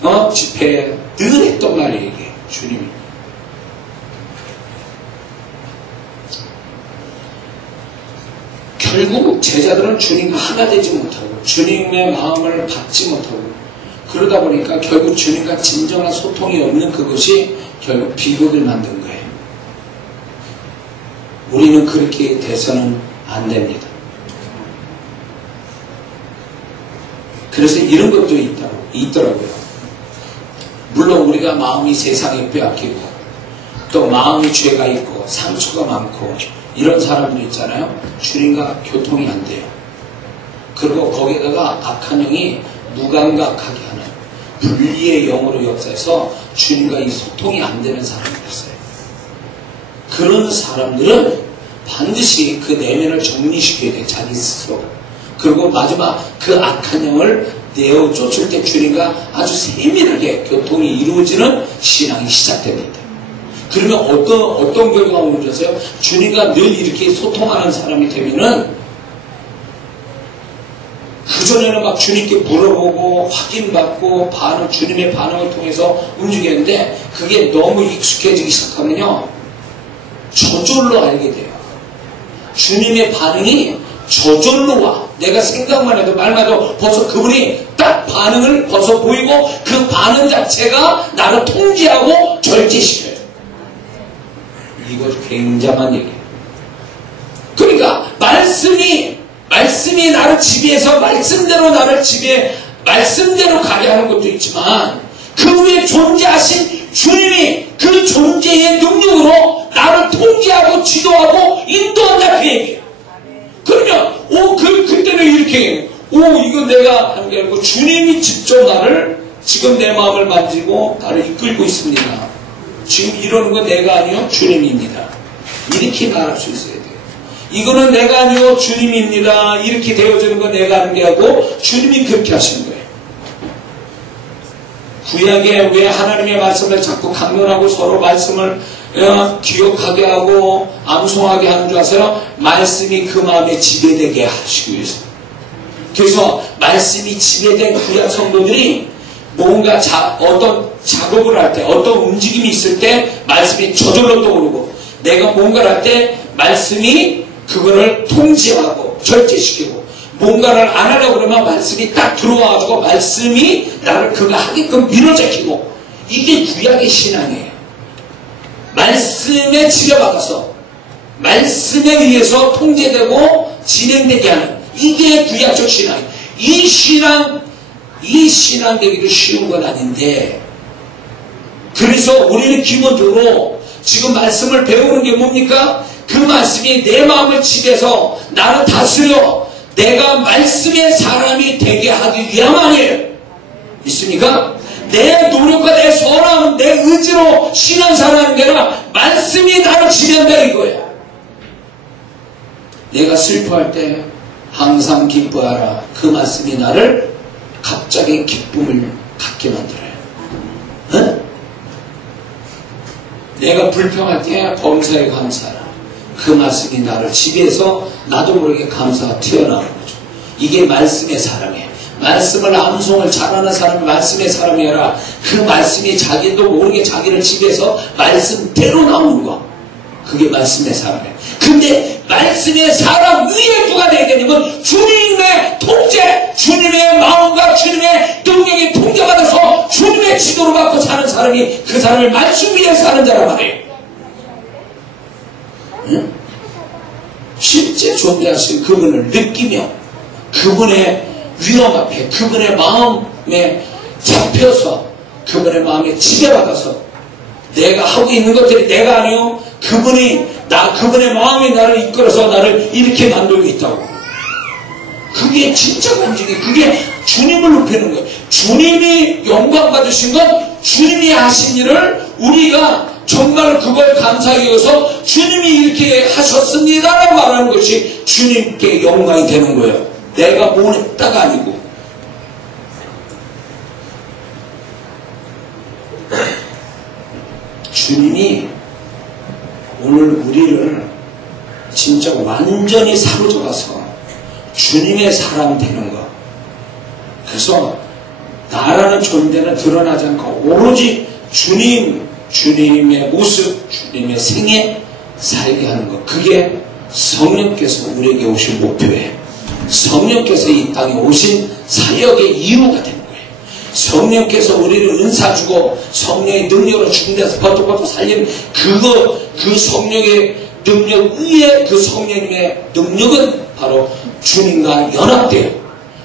번 집회 늘 했던 말이에요. 이게 주님이 결국 제자들은 주님과 하나 되지 못하고 주님의 마음을 받지 못하고 그러다 보니까 결국 주님과 진정한 소통이 없는 그것이 결국 비극을 만든 거예요. 우리는 그렇게 돼서는 안 됩니다. 그래서 이런 것도 있더라고요. 물론 우리가 마음이 세상에 빼앗기고 또 마음이 죄가 있고 상처가 많고 이런 사람들 있잖아요. 주님과 교통이 안 돼요. 그리고 거기에다가 악한 영이 무감각하게 하는 분리의 영으로 역사해서 주님과 이 소통이 안 되는 사람이 있어요. 그런 사람들은 반드시 그 내면을 정리시켜야 돼, 자기 스스로. 그리고 마지막 그 악한 영을 내어 쫓을 때 주님과 아주 세밀하게 교통이 이루어지는 신앙이 시작됩니다. 그러면 어떤 결과가 오셨어요? 주님과 늘 이렇게 소통하는 사람이 되면은 그전에는 막 주님께 물어보고 확인받고 주님의 반응을 통해서 움직였는데 그게 너무 익숙해지기 시작하면요, 저절로 알게 돼요. 주님의 반응이 저절로 와. 내가 생각만 해도 말만 해도 벌써 그분이 딱 반응을 벌써 보이고 그 반응 자체가 나를 통제하고 절제시켜요. 이거 굉장한 얘기예요. 그러니까 말씀이 나를 지배해서 말씀대로 나를 말씀대로 가게 하는 것도 있지만 그 위에 존재하신 주님이 그 존재의 능력으로 나를 통제하고 지도하고 인도한다, 그 얘기예요. 그러면 그때는 이렇게 이거 내가 하는 게 아니고 주님이 직접 나를 지금 내 마음을 만지고 나를 이끌고 있습니다. 지금 이러는 건 내가 아니요 주님입니다. 이렇게 말할 수 있어야 돼요. 이거는 내가 아니요 주님입니다. 이렇게 되어지는 건 내가 하는 게 아니고 주님이 그렇게 하시는 거예요. 구약에 왜 하나님의 말씀을 자꾸 강론하고 서로 말씀을 기억하게 하고 암송하게 하는 줄 아세요? 말씀이 그 마음에 지배되게 하시기 위해서. 그래서 말씀이 지배된 구약 성도들이 뭔가 어떤 작업을 할 때, 어떤 움직임이 있을 때 말씀이 저절로 떠오르고, 내가 뭔가를 할 때 말씀이 그거를 통제하고 절제시키고, 뭔가를 안 하려고 그러면 말씀이 딱 들어와가지고 말씀이 나를 그거 하게끔 밀어제키고, 이게 구약의 신앙이에요. 말씀에 지배받아서 말씀에 의해서 통제되고 진행되게 하는, 이게 구약적 신앙이에요. 이 신앙 되기도 쉬운 건 아닌데, 그래서 우리는 기본적으로 지금 말씀을 배우는 게 뭡니까? 그 말씀이 내 마음을 지배해서 나를 다스려 내가 말씀의 사람이 되게 하기 위함이에요. 있습니까? 내 노력과 내 선함, 내 의지로 신앙 살아가는 게 아니라 말씀이 나를 지배한다, 이거야. 내가 슬퍼할 때 항상 기뻐하라. 그 말씀이 나를 갑자기 기쁨을 갖게 만들어요. 응? 내가 불평할 때 범사에 감사하라. 그 말씀이 나를 지배해서 나도 모르게 감사가 튀어나오는 거죠. 이게 말씀의 사람이에요. 말씀을 암송을 잘하는 사람이 말씀의 사람이 아니라 그 말씀이 자기도 모르게 자기를 지배해서 말씀대로 나오는 거. 그게 말씀의 사람이에요. 근데 말씀의 사람 위에 누가 되게 되냐면 주님의 통제, 주님의 마음과 주님의 능력이 통제받아서 주님의 지도를 받고 사는 사람이 그 사람을 말씀 위에 사는 자란 말이에요. 응? 실제 존재하신 그분을 느끼며 그분의 위험 앞에 그분의 마음에 잡혀서 그분의 마음에 지배받아서 내가 하고 있는 것들이 내가 아니요 그분의 마음이 나를 이끌어서 나를 이렇게 만들고 있다고. 그게 진짜 간증이, 그게 주님을 높이는 거예요. 주님이 영광 받으신 건 주님이 하신 일을 우리가 정말 그걸 감사하기 위해서 주님이 이렇게 하셨습니다라고 말하는 것이 주님께 영광이 되는 거예요. 내가 뭘 했다가 아니고. 주님이 오늘 우리를 진짜 완전히 사로잡아서 주님의 사람 되는 것. 그래서 나라는 존재는 드러나지 않고 오로지 주님의 모습, 주님의 생애 살게 하는 것. 그게 성령께서 우리에게 오신 목표예요. 성령께서 이 땅에 오신 사역의 이유가 되는 거예요. 성령께서 우리를 은사 주고 성령의 능력으로 죽은 데서 버떡버떡 살리는 그 성령의 능력 위에 그 성령님의 능력은 바로 주님과 연합되어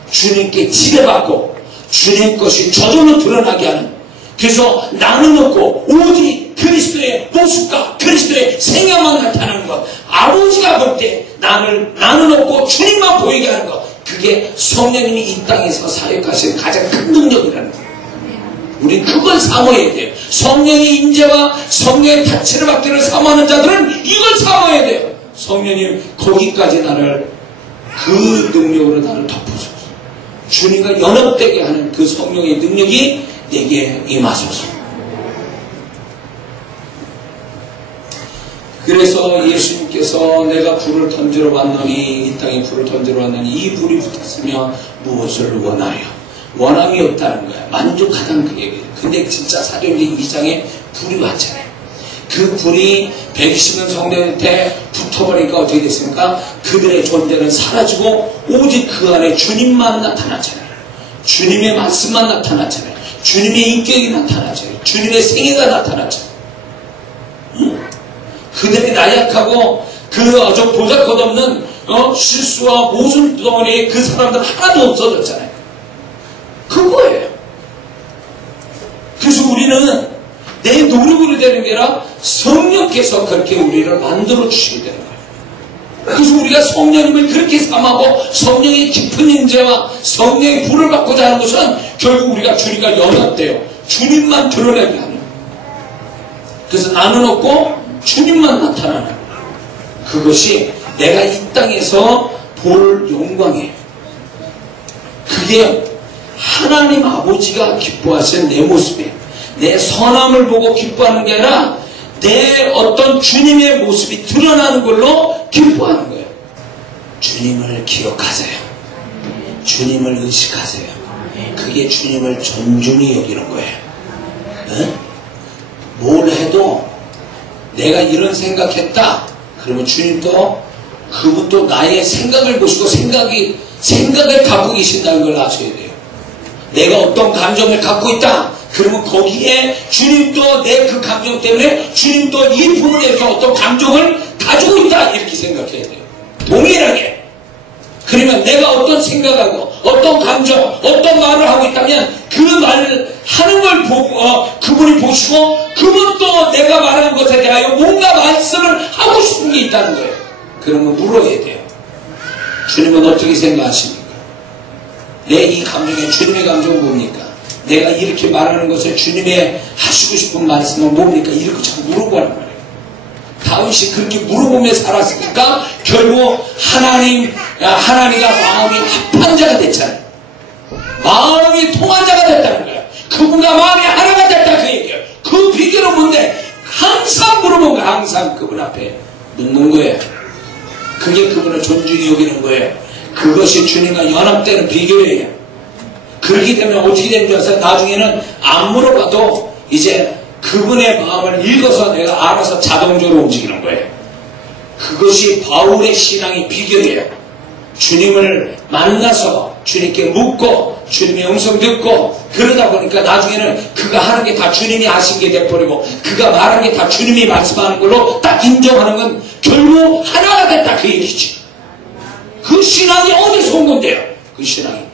주님께 지배받고 주님 것이 저절로 드러나게 하는, 그래서 나는 없고 오직 그리스도의 모습 모습과 그리스도의 생명만 나타나는 것, 아버지가 볼 때 나는 없고 주님만 보이게 하는 것, 그게 성령님이 이 땅에서 사역하시는 가장 큰 능력이라는 거예요. 우리 그걸 사모해야 돼요. 성령의 임재와 성령의 타치를 받기를 사모하는 자들은 이걸 사모해야 돼요. 성령님, 거기까지 나를 그 능력으로 나를 덮어줘서 주님과 연합되게 하는 그 성령의 능력이 내게 임하소서. 그래서 예수님께서 내가 불을 던지러 왔노니, 이 땅에 불을 던지러 왔노니 이 불이 붙었으며 무엇을 원하여? 원함이 없다는 거야. 만족하다는 그 얘기예요. 근데 진짜 사도행전 2장에 불이 왔잖아요. 그 불이 120년 성도한테 붙어버리니까 어떻게 됐습니까? 그들의 존재는 사라지고 오직 그 안에 주님만 나타났잖아요. 주님의 말씀만 나타났잖아요. 주님의 인격이 나타났잖아요. 주님의 생애가 나타났잖아요. 그들이 나약하고 저 보잘것없는 실수와 모순 덩어리에 그 사람들 하나도 없어졌잖아요. 그거예요. 그래서 우리는 내 노력으로 되는 게 아니라 성령께서 그렇게 우리를 만들어 주시게 되는 거예요. 그래서 우리가 성령님을 그렇게 삼하고 성령의 깊은 인재와 성령의 불을 받고자 하는 것은 결국 우리가 주님과 연합돼요. 주님만 드러내게 하는. 그래서 나는 없고 주님만 나타나는, 그것이 내가 이 땅에서 볼 영광이에요. 그게 하나님 아버지가 기뻐하시는 내 모습이에요. 내 선함을 보고 기뻐하는 게 아니라 내 어떤 주님의 모습이 드러나는 걸로 기뻐하는 거예요. 주님을 기억하세요. 주님을 의식하세요. 그게 주님을 존중히 여기는 거예요. 네? 뭘 해도 내가 이런 생각했다 그러면 주님도 그분도 나의 생각을 보시고 생각을 갖고 계신다는 걸 아셔야 돼요. 내가 어떤 감정을 갖고 있다 그러면 거기에 주님도 내 그 감정 때문에 주님도 이 부분에서 어떤 감정을 가지고 있다 이렇게 생각해야 돼요. 동일하게. 그러면 내가 어떤 생각하고 어떤 감정 어떤 말을 하고 있다면 그 말을 하는 걸 보고 그분이 보시고 그분도 내가 말하는 것에 대하여 뭔가 말씀을 하고 싶은 게 있다는 거예요. 그러면 물어야 돼요. 주님은 어떻게 생각하십니까? 내 이 감정에 주님의 감정은 뭡니까? 내가 이렇게 말하는 것에 주님의 하시고 싶은 말씀은 뭡니까? 이렇게 자꾸 물어보란 말이에요. 다윗이 그렇게 물어보며 살았으니까 결국 하나님과 마음이 합한 자가 됐잖아요. 마음이 통한 자가 됐다는 거예요. 그분과 마음이 하나가 됐다 그 얘기예요. 그 비결은 뭔데? 항상 물어본 거예요. 항상 그분 앞에 묻는 거예요. 그게 그분을 존중히 여기는 거예요. 그것이 주님과 연합되는 비결이에요. 그렇기 때문에 어떻게 되는 줄 아세요? 나중에는 안 물어봐도 이제 그분의 마음을 읽어서 내가 알아서 자동적으로 움직이는 거예요. 그것이 바울의 신앙의 비결이에요. 주님을 만나서 주님께 묻고 주님의 음성 듣고 그러다 보니까 나중에는 그가 하는 게 다 주님이 하신 게 돼버리고 그가 말한 게 다 주님이 말씀하는 걸로 딱 인정하는 건 결국 하나가 됐다 그 얘기지. 그 신앙이 어디서 온 건데요? 그 신앙이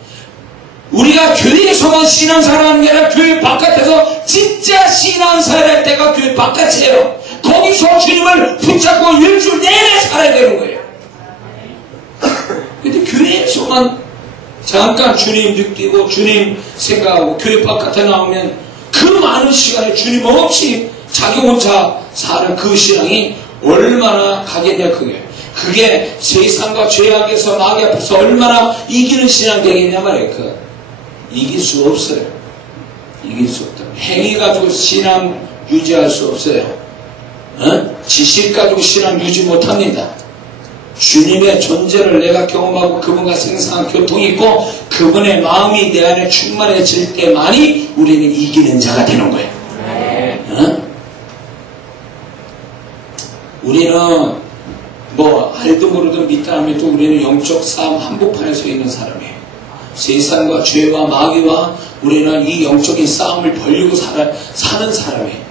우리가 교회에서만 신앙생활 하는 게 아니라 교회 바깥에서 진짜 신앙생활 할 때가 교회 바깥이에요. 거기서 주님을 붙잡고 일주일 내내 살아야 되는 거예요. 근데 교회에서만 잠깐 주님 느끼고 주님 생각하고 교회 바깥에 나오면 그 많은 시간에 주님 없이 자기 혼자 사는 그 신앙이 얼마나 가겠냐 그게 세상과 죄악에서 마귀 앞에서 얼마나 이기는 신앙 되겠냐 말이에요. 이길 수 없어요. 이길 수 없다. 행위 가지고 신앙 유지할 수 없어요. 지식 가지고 신앙 유지 못합니다. 주님의 존재를 내가 경험하고 그분과 생생한 교통이 있고 그분의 마음이 내 안에 충만해질 때만이 우리는 이기는 자가 되는 거예요. 우리는 뭐 알든 모르든 믿다 하면도 우리는 영적 싸움 한복판에 서 있는 사람이에요. 세상과 죄와 마귀와 우리는 이 영적인 싸움을 벌리고 사는 사람이에요.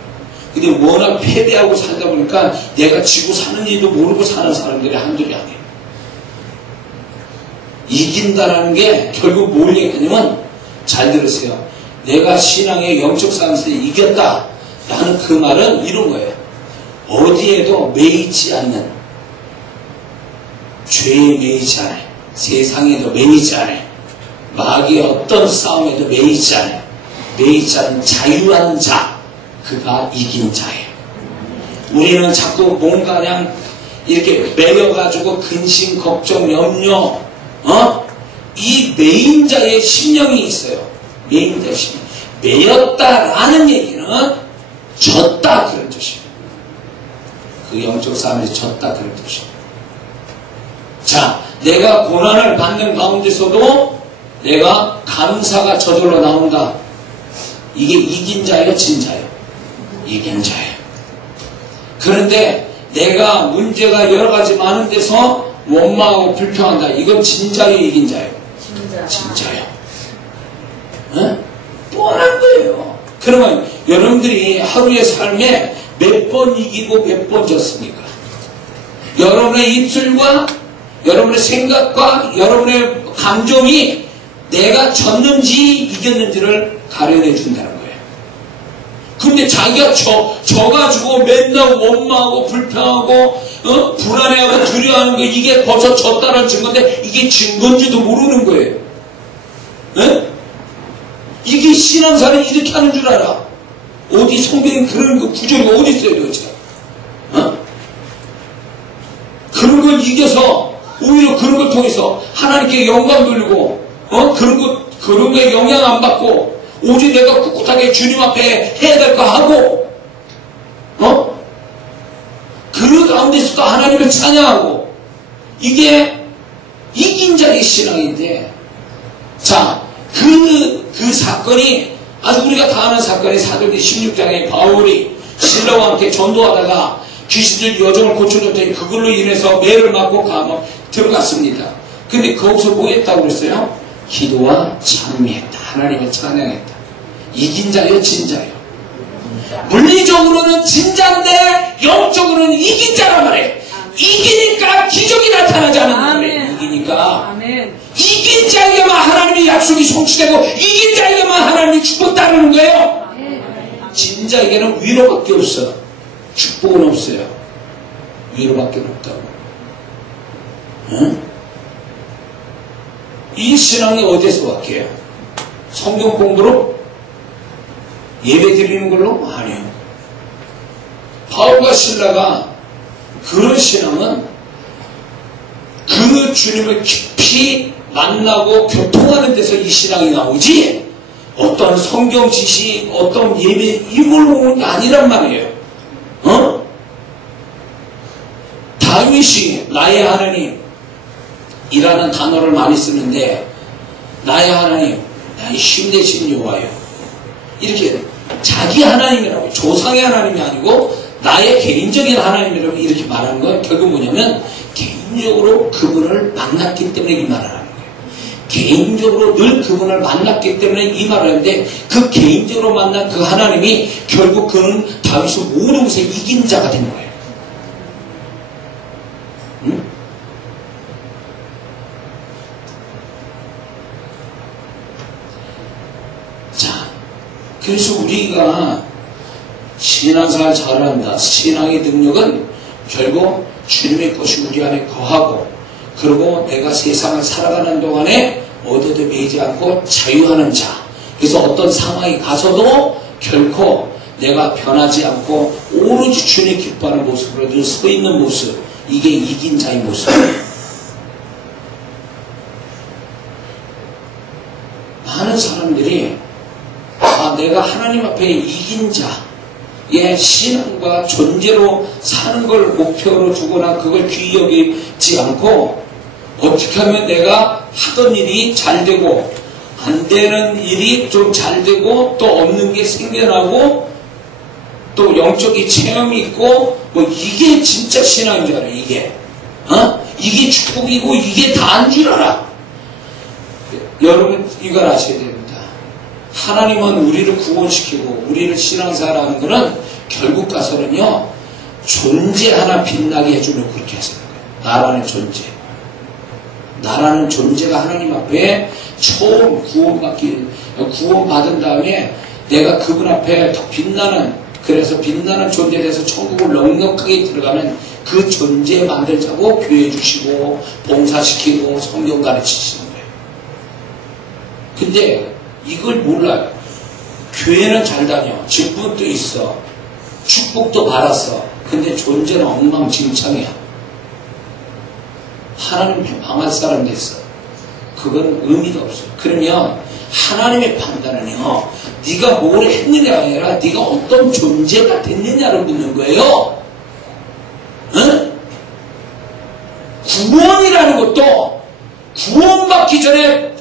근데 워낙 패배하고 살다 보니까 내가 지고 사는지도 모르고 사는 사람들이 한둘이 아니에요. 이긴다라는 게 결국 뭘 얘기하냐면 잘 들으세요. 내가 신앙의 영적 싸움에서 이겼다 라는 그 말은 이런 거예요. 어디에도 매이지 않는, 죄에 매이지 않아요. 세상에도 매이지 않아요. 마귀의 어떤 싸움에도 매이지 않아요. 매이지 않은 자유한 자, 그가 이긴 자예요. 우리는 자꾸 뭔가 그냥 이렇게 매여가지고 근심, 걱정, 염려, 이 매인 자의 심령이 있어요. 매인 자의 심령. 매였다라는 얘기는 졌다 그런 뜻이에요. 그 영적 싸움에서 졌다 그런 뜻이에요. 자, 내가 고난을 받는 가운데서도 내가 감사가 저절로 나온다. 이게 이긴 자예요, 진 자예요? 이긴 자예요. 그런데 내가 문제가 여러 가지 많은 데서 원망하고 불평한다. 이건 진 자예요, 이긴 자예요? 진 자예요. 뻔한 거예요. 그러면 여러분들이 하루의 삶에 몇 번 이기고 몇 번 졌습니까? 여러분의 입술과 여러분의 생각과 여러분의 감정이 내가 졌는지 이겼는지를 가려내 준다는 거예요. 근데 자기가 져가지고 맨날 원망하고 불평하고 불안해하고 두려워하는 거, 이게 벌써 졌다는 증거인데 이게 증거인지도 모르는 거예요. 이게 신앙사는 이렇게 하는 줄 알아. 어디 성경에 그런 거 구절이 어디 있어요 도대체? 그런 걸 이겨서 오히려 그런 걸 통해서 하나님께 영광 돌리고 그런 거에 영향 안 받고 오직 내가 꿋꿋하게 주님 앞에 해야 될 거 하고 그 가운데서도 하나님을 찬양하고, 이게 이긴 자의 신앙인데, 자, 그 사건이 아주 우리가 다 아는 사건이 사도행전 16장에 바울이 신라와 함께 전도하다가 귀신들 여정을 고쳐줬더니 그걸로 인해서 매를 맞고 감옥 들어갔습니다. 근데 거기서 뭐 했다고 그랬어요? 기도와 찬미했다. 하나님을 찬양했다. 이긴 자예요, 진 자예요? 물리적으로는 진자인데 영적으로는 이긴 자란 말이에요. 이기니까 기적이 나타나지 않는 말이에요. 이기니까. 아멘. 이긴 자에게만 하나님의 약속이 성취되고 이긴 자에게만 하나님이 축복 따르는 거예요. 아멘. 진 자에게는 위로밖에 없어. 축복은 없어요. 위로밖에 없다고. 응? 이 신앙이 어디에서 왔게요? 성경 공부로? 예배 드리는 걸로? 아니요. 바울과 신라가 그런 신앙은 그 주님을 깊이 만나고 교통하는 데서 이 신앙이 나오지, 어떤 성경 지식, 어떤 예배, 이걸로 오는 게 아니란 말이에요. 다윗이 나의 하나님 이라는 단어를 많이 쓰는데, 나의 하나님, 나의 힘내신 여호와요, 이렇게 자기 하나님이라고, 조상의 하나님이 아니고 나의 개인적인 하나님이라고 이렇게 말하는 건 결국 뭐냐면 개인적으로 그분을 만났기 때문에 이 말을 하는 거예요. 개인적으로 늘 그분을 만났기 때문에 이 말을 하는데, 그 개인적으로 만난 그 하나님이 결국 그는 다윗의 모든 것에 이긴 자가 된 거예요. 응? 자, 그래서 우리가 신앙생활 잘한다. 신앙의 능력은 결국 주님의 것이 우리 안에 거하고, 그리고 내가 세상을 살아가는 동안에 어디에도 매이지 않고 자유하는 자. 그래서 어떤 상황이 가서도 결코 내가 변하지 않고 오로지 주님 기뻐하는 모습으로 늘 서 있는 모습, 이게 이긴 자의 모습이에요. 많은 사람들이 내가 하나님 앞에 이긴 자의 신앙과 존재로 사는 걸 목표로 두거나 그걸 귀히 여기지 않고, 어떻게 하면 내가 하던 일이 잘 되고 안 되는 일이 좀 잘 되고 또 없는 게 생겨나고 또 영적인 체험이 있고, 뭐 이게 진짜 신앙인 줄 알아. 이게 이게 축복이고 이게 다인 줄 알아. 여러분 이걸 아셔야 됩니다. 하나님은 우리를 구원시키고 우리를 신앙생활하는 것은 결국 가서는요, 존재 하나 빛나게 해주려고 그렇게 하시는 거예요. 나라는 존재. 나라는 존재가 하나님 앞에 처음 구원받은 다음에 내가 그분 앞에 더 빛나는 그래서 빛나는 존재에 대해서 천국을 넉넉하게 들어가면 그 존재 만들자고 교회 주시고 봉사시키고 성경 가르치시는 거예요. 근데 이걸 몰라요. 교회는 잘 다녀. 직분도 있어. 축복도 받았어. 근데 존재는 엉망진창이야. 하나님 망할 사람 됐어. 그건 의미가 없어요. 그러면 하나님의 판단은요, 네가 뭘 했느냐가 아니라 네가 어떤 존재가 됐느냐를 묻는 거예요. 응? 구원이라는 것도 구원받기 전에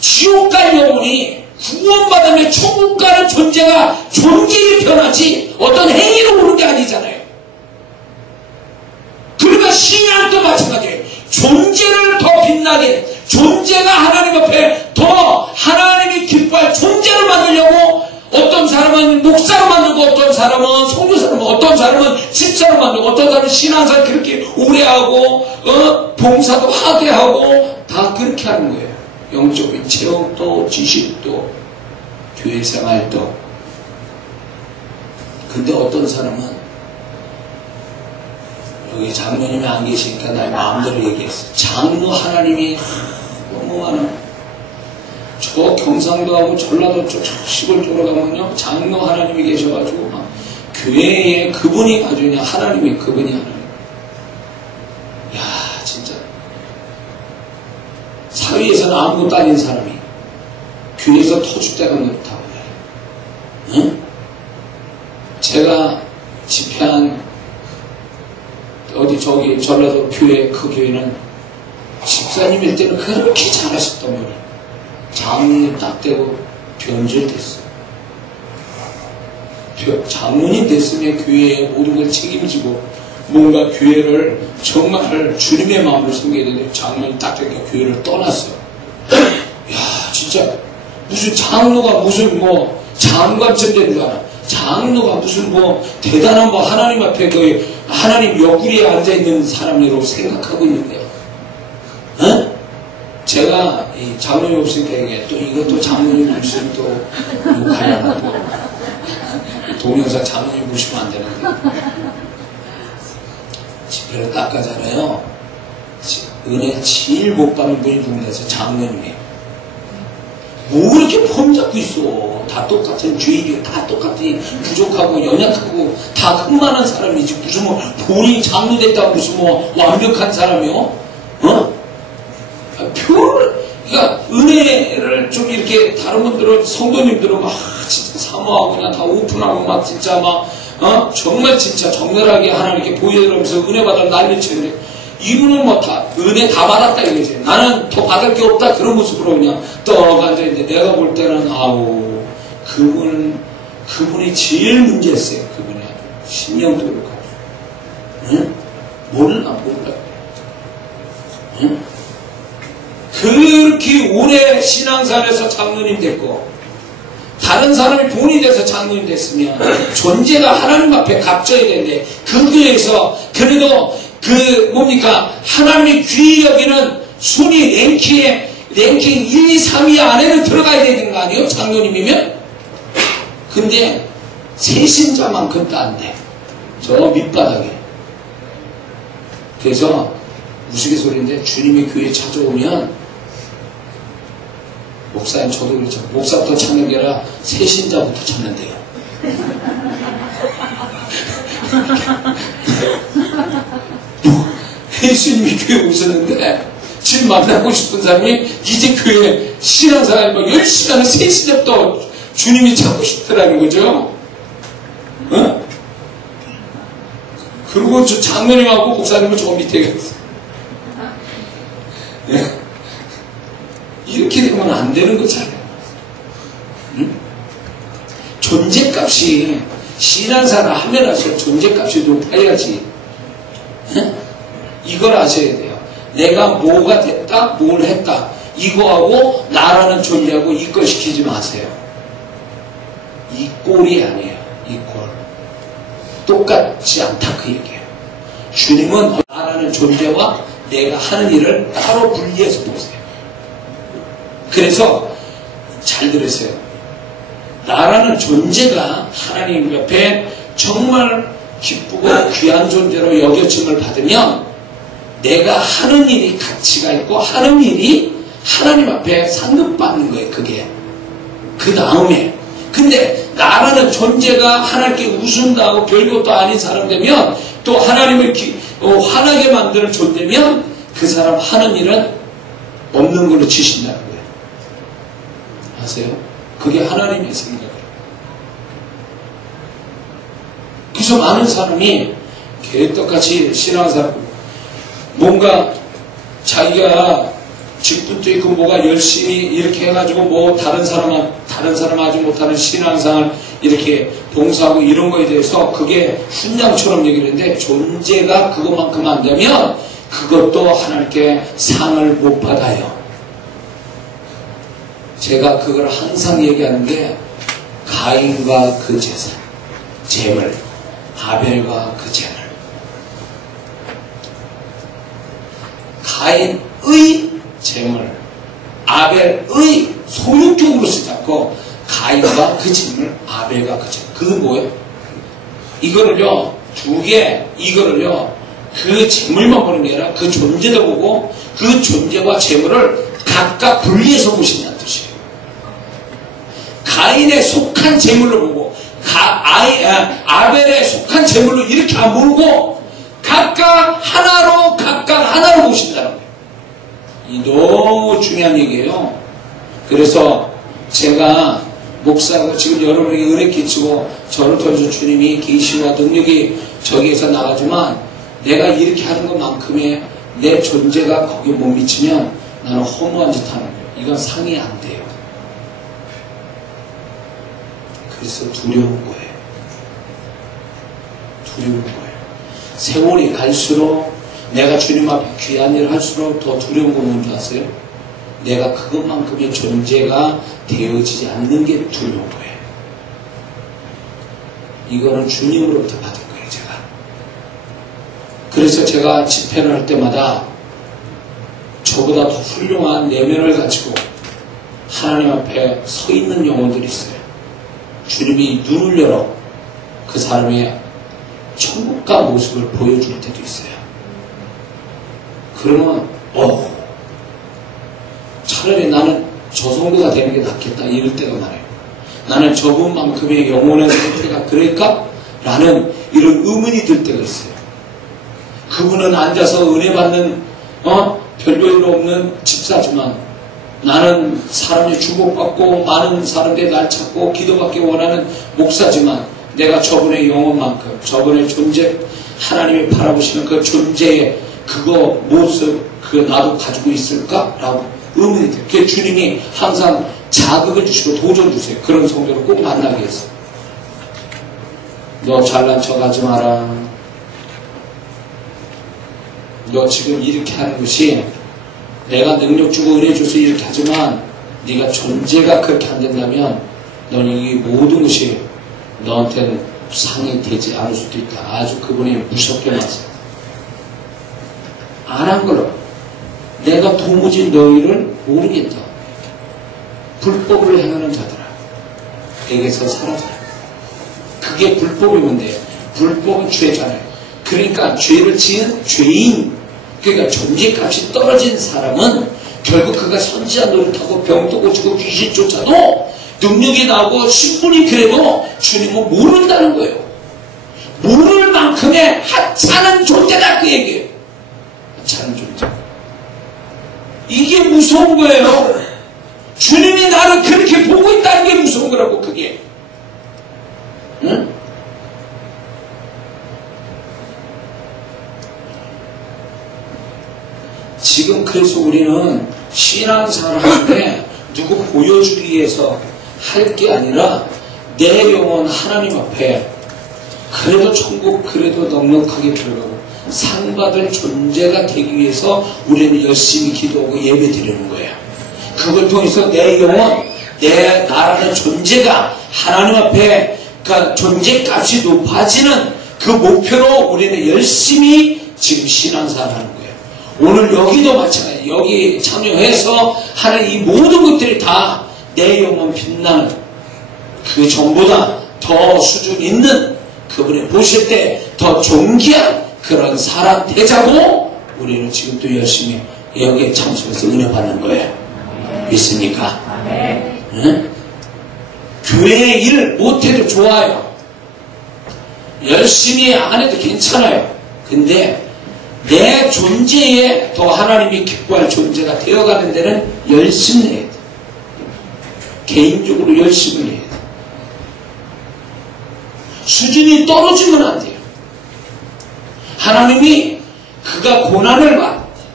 지옥 갈 영혼이 구원받으면 천국 가는 존재가 변하지 어떤 행위로 오는 게 아니잖아요. 그러니까 신앙도 마찬가지예요. 존재를 더 빛나게, 존재가 하나님 앞에 더 하나님이 기뻐할 존재를 만들려고 어떤 사람은 목사로 만들고, 어떤 사람은 선교사로, 어떤 사람은 집사로 만들고, 어떤 사람은 신앙생활 그렇게 오래 하고, 봉사도 하게 하고, 다 그렇게 하는 거예요. 영적인 체험도, 지식도, 교회 생활도. 근데 어떤 사람은, 여기 장로님이 안 계시니까 나의 마음대로 얘기했어. 장로 하나님이 너무 많아. 저 경상도 하고 전라도 쪽 시골 쪽으로 가면요, 장로 하나님이 계셔가지고 막 교회에 그분이 아주 그냥 하나님이 그분이 하나님. 야, 진짜 사회에서는 아무것도 아닌 사람이 교회에서 터줏대가 높다고 해. 응? 제가 집회한 어디 저기 전라도 교회, 그 교회는 집사님일 때는 그렇게 잘하셨단 말이에요. 장로님 딱 되고 변절됐어요. 장로님 됐으면 교회의 모든 걸 책임지고 뭔가 교회를 정말 주님의 마음으로 섬겨야 되는데 장로님 딱 되니까 교회를 떠났어요. 야, 진짜 무슨 장로가 무슨 뭐 장관쯤 되는 줄 알아. 장로가 무슨 뭐 대단한 뭐 하나님 앞에 그 하나님 옆구리에 앉아있는 사람이라고 생각하고 있는데요. 어? 제가 이 장로님 없으니까 이게 또 이것도 장로님 무시면 또 욕하려나 또 동영상 장로님 무시면 안 되는데 집회를 닦아잖아요. 은혜 제일 못 받는 분이 누군데서 장로님이에요. 뭐 이렇게 폼 잡고 있어. 다 똑같은 죄인이, 다 똑같은 부족하고 연약하고 다 흠만한 사람이지 무슨 뭐 본인이 장로 됐다고 무슨 뭐 완벽한 사람이요? 어? 그러니까 은혜를 좀 이렇게 다른 분들은 성도님들은 막 진짜 사모하고 그냥 다 오픈하고 막 진짜 막 정말 진짜 정렬하게 하나님께 보여드리면서 은혜 받아 난리치는데 이분은 뭐 다 은혜 다 받았다 이거지. 나는 더 받을 게 없다 그런 모습으로 그냥 떡 앉아있는데 내가 볼 때는 아우 그분이 제일 문제였어요. 그분이 아주 신령도를 가지고 응? 몰라 응? 그렇게 오래 신앙생활에서 장로님 됐고 다른 사람이 본인이 돼서 장로님 됐으면 존재가 하나님 앞에 값져야 되는데 그 교회에서 그래도 그 뭡니까 하나님이 귀히 여기는 순위 랭킹 1, 2, 3위 안에는 들어가야 되는 거 아니에요? 장로님이면? 근데 세신자만큼도 안 돼. 저 밑바닥에. 그래서 우스갯소리인데 주님의 교회에 찾아오면 목사님 저도 그렇죠. 목사부터 찾는 게 아니라 세신자부터 찾는데요. 예수님이 교회 오셨는데 지금 만나고 싶은 사람이 이제 교회 신앙생활 막 열심히 하는 세신자부터 주님이 찾고 싶더라는 거죠. 어? 그리고 저 장로님하고 목사님은 저 밑에 갔어요. 예. 이렇게 되면 안 되는 거잖아요. 응? 존재값이 신앙생활 하면 할수록 존재값이 높아야지. 응? 이걸 아셔야 돼요. 내가 뭐가 됐다, 뭘 했다. 이거하고 나라는 존재하고 이끌시키지 마세요. 이 꼴이 아니에요. 이 꼴. 똑같지 않다 그 얘기예요. 주님은 나라는 존재와 내가 하는 일을 따로 분리해서 보세요. 그래서 잘 들으세요. 나라는 존재가 하나님 옆에 정말 기쁘고 귀한 존재로 여겨짐을 받으면 내가 하는 일이 가치가 있고 하는 일이 하나님 앞에 상급받는 거예요. 그게 그 다음에 근데 나라는 존재가 하나님께 웃음당하고 별것도 아닌 사람 되면 또 하나님을 화나게 만드는 존재면 그 사람 하는 일은 없는 걸로 치신다는 거예요. 아세요? 그게 하나님의 생각이에요. 그래서 많은 사람이 개떡같이 신앙생활 뭔가 자기가 직분도 있고 뭐가 열심히 이렇게 해가지고 뭐 다른 사람 하지 못하는 신앙생활 이렇게 봉사하고 이런 거에 대해서 그게 훈장처럼 얘기를 했는데 존재가 그것만큼 안 되면 그것도 하나님께 상을 못 받아요. 제가 그걸 항상 얘기하는 게 가인과 그 제사, 재물, 아벨과 그 재물. 가인의 재물, 아벨의 소유격으로 쓰지 않고 가인과 그 재물, 아벨과 그 재물. 그건 뭐예요? 이거를요, 이거를요, 그 재물만 보는 게 아니라 그 존재도 보고 그 존재와 재물을 각각 분리해서 보신다는 뜻이에요. 가인에 속한 재물로 보고 아벨에 속한 재물로 이렇게 안 보고 각각 하나로 보신다는 거예요. 이 너무 중요한 얘기예요. 그래서 제가 목사고 지금 여러분에게 은혜 끼치고 저를 통해서 주님이 계시와 능력이 저기에서 나가지만 내가 이렇게 하는 것만큼의 내 존재가 거기에 못 미치면 나는 허무한 짓 하는 거예요. 이건 상이 안 돼요. 그래서 두려운 거예요. 두려운 거예요. 세월이 갈수록 내가 주님 앞에 귀한 일을 할수록 더 두려운 건 뭔지 아세요? 내가 그것만큼의 존재가 되어지지 않는 게 두려운 거예요. 이거는 주님으로부터 받은 거예요, 제가. 그래서 제가 집회를 할 때마다 저보다 더 훌륭한 내면을 가지고 하나님 앞에 서 있는 영혼들이 있어요. 주님이 눈을 열어 그 사람의 천국과 모습을 보여줄 때도 있어요. 그러면 차라리 나는 저 정도가 되는 게 낫겠다 이럴 때가 많아요. 나는 저분만큼의 영혼의 상태가 그럴까? 라는 이런 의문이 들 때가 있어요. 그분은 앉아서 은혜 받는 별별 없는 집사지만 나는 사람이 주목받고 많은 사람들이 날 찾고 기도받기 원하는 목사지만 내가 저분의 영혼만큼 저분의 존재 하나님이 바라보시는 그 존재의 그거 모습 그거 나도 가지고 있을까? 라고 의문이 돼요. 그게 주님이 항상 자극을 주시고 도전 주세요. 그런 성도를 꼭 만나게 해서 너 잘난 척 하지 마라. 너 지금 이렇게 하는 것이 내가 능력 주고 은혜 줘서 이렇게 하지만 네가 존재가 그렇게 안 된다면 너는 이 모든 것이 너한테는 상이 되지 않을 수도 있다. 아주 그분이 무섭게 말씀. 안 한 걸로 내가 도무지 너희를 모르겠다. 불법을 행하는 자들아 에게서 사라져라. 그게 불법이 뭔데? 불법은 죄잖아요. 그러니까 죄를 지은 죄인, 그러니까 존재값이 떨어진 사람은 결국 그가 선지한 노릇하고 병도 고치고 귀신 쫓아도 능력이 나오고 신분이 그래도 주님은 모른다는 거예요. 모를 만큼의 하찮은 존재다 그 얘기예요. 하찮은 존재. 이게 무서운 거예요. 주님이 나를 그렇게 보고 있다는 게 무서운 거라고 그게. 응? 지금 그래서 우리는 신앙생활을 하는데 누구 보여주기 위해서 할 게 아니라 내 영혼 하나님 앞에 그래도 천국 그래도 넉넉하게 들어가고 상 받을 존재가 되기 위해서 우리는 열심히 기도하고 예배 드리는 거예요. 그걸 통해서 내 영혼, 내 나라는 존재가 하나님 앞에 그 존재값이 높아지는 그 목표로 우리는 열심히 지금 신앙생활을 하는 거예요. 오늘 여기도 마찬가지예요. 여기 참여해서 하는 이 모든 것들이 다 내 영혼 빛나는 그 전보다 더 수준 있는 그분이 보실 때 더 존귀한 그런 사람 되자고 우리는 지금 또 열심히 여기에 참석해서 은혜 받는 거예요. 믿습니까? 응? 교회 일 못해도 좋아요. 열심히 안 해도 괜찮아요. 근데 내 존재에 더 하나님이 기뻐할 존재가 되어가는 데는 열심히 해야 돼. 개인적으로 열심히 해야 돼. 수준이 떨어지면 안 돼요. 하나님이 그가 고난을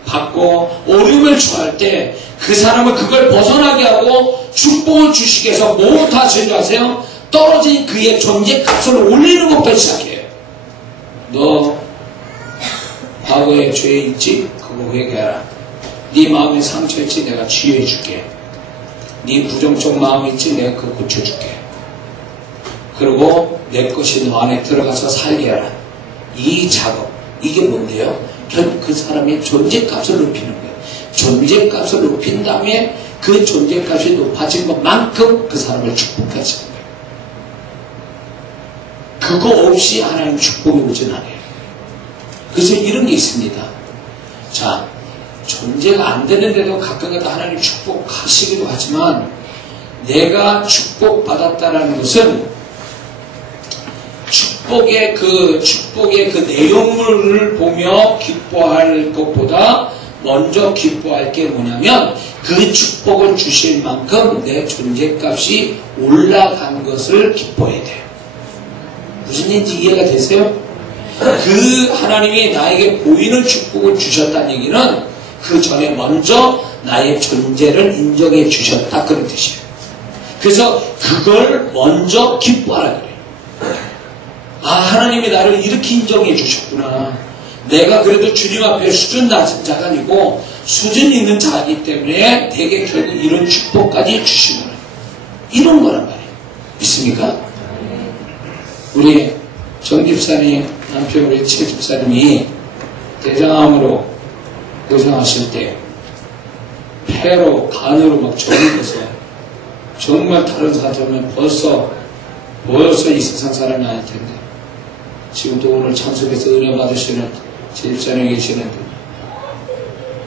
받고 어려움을 처할 때 그 사람은 그걸 벗어나게 하고 축복을 주시기 위해서 뭐 하시는 줄 아세요? 떨어진 그의 존재값을 올리는 것부터 시작해요. 너 과거에 죄 있지? 그거 회개하라. 네 마음에 상처 있지? 내가 치유해 줄게. 네 부정적 마음 있지? 내가 그거 고쳐줄게. 그리고 내 것이 너 안에 들어가서 살게 하라. 이 작업, 이게 뭔데요? 결국 그 사람의 존재값을 높이는 거예요. 존재값을 높인 다음에 그 존재값이 높아진 것만큼 그 사람을 축복하시는 거예요. 그거 없이 하나님 축복이 오진 않아요. 그래서 이런 게 있습니다. 자, 존재가 안 되는데도 가끔가다 하나님 축복하시기도 하지만 내가 축복받았다는 것은 축복의 그 내용물을 보며 기뻐할 것보다 먼저 기뻐할 게 뭐냐면 그 축복을 주실 만큼 내 존재값이 올라간 것을 기뻐해야 돼요. 무슨 얘기인지 이해가 되세요? 그 하나님이 나에게 보이는 축복을 주셨다는 얘기는 그 전에 먼저 나의 존재를 인정해 주셨다 그런 뜻이에요. 그래서 그걸 먼저 기뻐하라 그래요. 아, 하나님이 나를 이렇게 인정해 주셨구나. 내가 그래도 주님 앞에 수준 낮은 자가 아니고 수준 있는 자이기 때문에 내게 결국 이런 축복까지 주시구나. 이런 거란 말이에요. 믿습니까? 우리 정 집사님, 남편 우리 최 집사님이 대장암으로 고생하실 때 폐로, 간으로 막 저리면서 정말 다른 사람은 벌써 이 세상 사람이 아닐 텐데 지금도 오늘 참석해서 은혜 받으시는 제 집사님 계시는데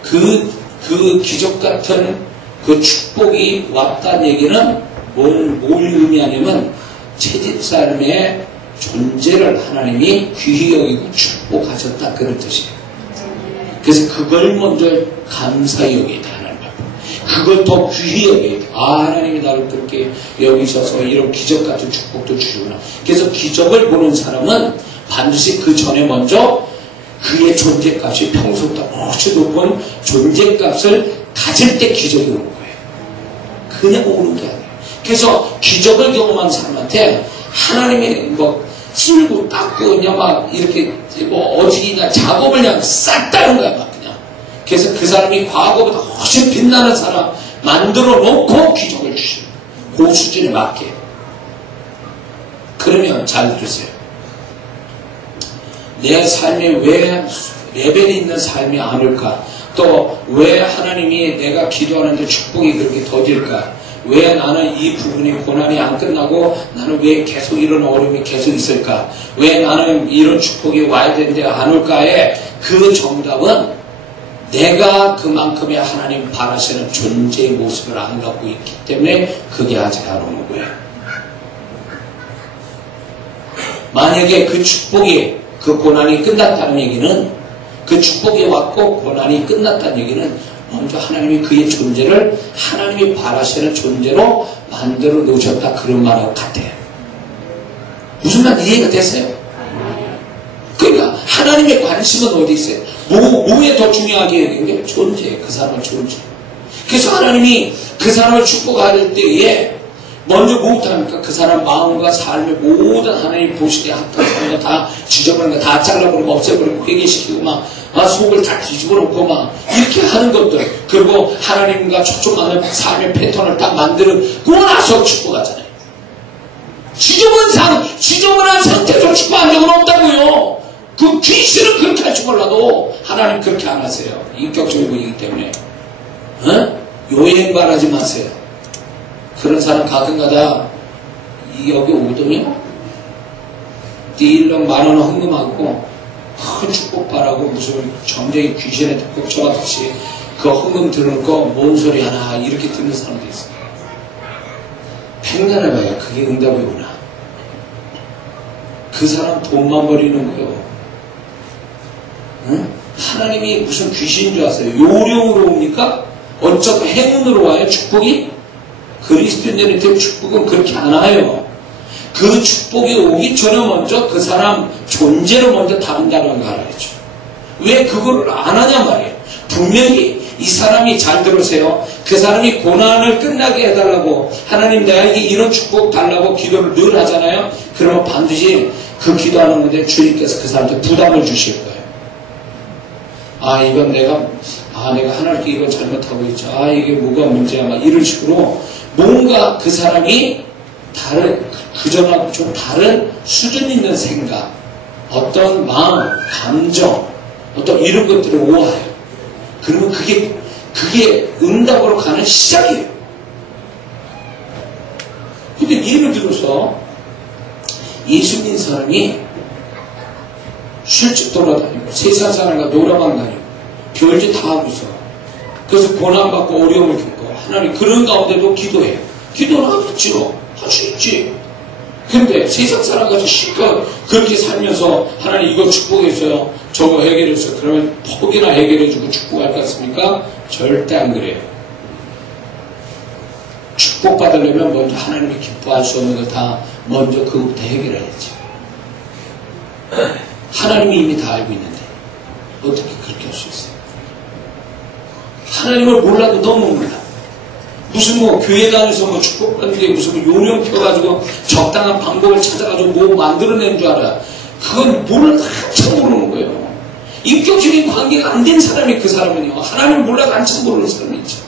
그 기적 같은 그 축복이 왔다는 얘기는 뭘 의미하냐면 제 집사님의 존재를 하나님이 귀히 여기고 축복하셨다 그런 뜻이에요. 그래서 그걸 먼저 감사히 여겨야 돼. 하나님 앞에 그걸 더 귀히 여겨야 돼. 아, 하나님이 나를 그렇게 여기셔서 이런 기적 같은 축복도 주시구나. 그래서 기적을 보는 사람은 반드시 그 전에 먼저 그의 존재값이 평소보다 훨씬 높은 존재값을 가질 때 기적이 오는 거예요. 그냥 오는 게 아니에요. 그래서 기적을 경험한 사람한테 하나님이 뭐 쓸고 닦고 그냥 막 이렇게 뭐 어디나 작업을 그냥 싹 따는 거야 막 그냥. 그래서 그 사람이 과거보다 훨씬 빛나는 사람 만들어 놓고 기적을 주시는 그 수준에 맞게. 그러면 잘 들으세요. 내 삶에 왜 레벨이 있는 삶이 안 올까? 또 왜 하나님이 내가 기도하는데 축복이 그렇게 더딜까? 왜 나는 이 부분이 고난이 안 끝나고 나는 왜 계속 이런 어려움이 계속 있을까? 왜 나는 이런 축복이 와야 되는데 안 올까에 그 정답은 내가 그만큼의 하나님 바라시는 존재의 모습을 안 갖고 있기 때문에 그게 아직 안 오는 거예요. 만약에 그 축복이 그 고난이 끝났다는 얘기는 그 축복이 왔고 고난이 끝났다는 얘기는 먼저 하나님이 그의 존재를 하나님이 바라시는 존재로 만들어 놓으셨다 그런 말하고 같아요. 무슨 말 이해가 되세요? 그러니까 하나님의 관심은 어디 있어요? 뭐에 더 중요하게 여기는 게 존재, 그 사람의 존재. 그래서 하나님이 그 사람을 축복할 때에 먼저 뭐부터합니까? 그 사람 마음과 삶의 모든 하나님 보시기에 합당한 거 다 지저분한 거 다 잘라버리고 없애버리고 회개시키고 막 속을 다 뒤집어놓고 막 이렇게 하는 것들, 그리고 하나님과 초점하는 삶의 패턴을 딱 만들고 나서 축복하잖아요. 지저분한 상태에서 축복한 적은 없다고요. 그 귀신은 그렇게 할 줄 몰라도 하나님 그렇게 안 하세요. 인격적인 분이기 때문에. 요행 바라지 마세요. 그런 사람 가끔가다 여기 오거든요. 띠일렁 만원 헌금하고 큰 축복 바라고 무슨 점쟁이 귀신에 꼭 쳐가듯이 그 헌금 들는 거 뭔 소리 하나 이렇게 듣는 사람도 있어요. 팽간해봐야 그게 응답이 오나. 그 사람 돈만 버리는 거요. 응? 하나님이 무슨 귀신인 줄 아세요? 요령으로 옵니까? 어쩌고 행운으로 와요? 축복이? 그리스도인들한테 축복은 그렇게 안 와요. 그 축복이 오기 전에 먼저 그 사람 존재를 먼저 다룬다는 걸 알아야죠. 왜 그걸 안 하냐 말이에요. 분명히 이 사람이 잘 들으세요. 그 사람이 고난을 끝나게 해달라고 하나님 나에게 이런 축복 달라고 기도를 늘 하잖아요. 그러면 반드시 그 기도하는 건데 주님께서 그 사람한테 부담을 주실 거예요. 아 이건 내가 하나님께 이걸 잘못하고 있죠. 아 이게 뭐가 문제야 막 이런 식으로 뭔가 그 사람이 다른 그전하고 좀 다른 수준 있는 생각, 어떤 마음, 감정, 어떤 이런 것들이 오와요. 그러면 그게 응답으로 가는 시작이에요. 근데 예를 들어서 예수 믿는 사람이 술집 돌아다니고 세상 사람과 노래방 다니고 별짓 다 하고 있어. 그래서 고난받고 어려움을 겪고 하나님 그런 가운데도 기도해요. 기도는 하겠죠. 할 수 있지. 근데 세상 사람같이 실컷 그렇게 살면서 하나님 이거 축복했어요. 저거 해결했어요. 그러면 퍽이나 해결해주고 축복할 것 같습니까? 절대 안 그래요. 축복받으려면 먼저 하나님이 기뻐할 수 없는 거 다 먼저 그것부터 해결해야지. 하나님이 이미 다 알고 있는데 어떻게 그렇게 할 수 있어요? 하나님을 몰라도 너무 몰라. 무슨 교회 다녀서 축복받는 게 무슨 요령 펴가지고 적당한 방법을 찾아가지고 만들어낸 줄 알아. 그건 몰라도 한참 모르는 거예요. 인격적인 관계가 안 된 사람이 그 사람은요. 하나님을 몰라도 한참 모르는 사람이 있죠.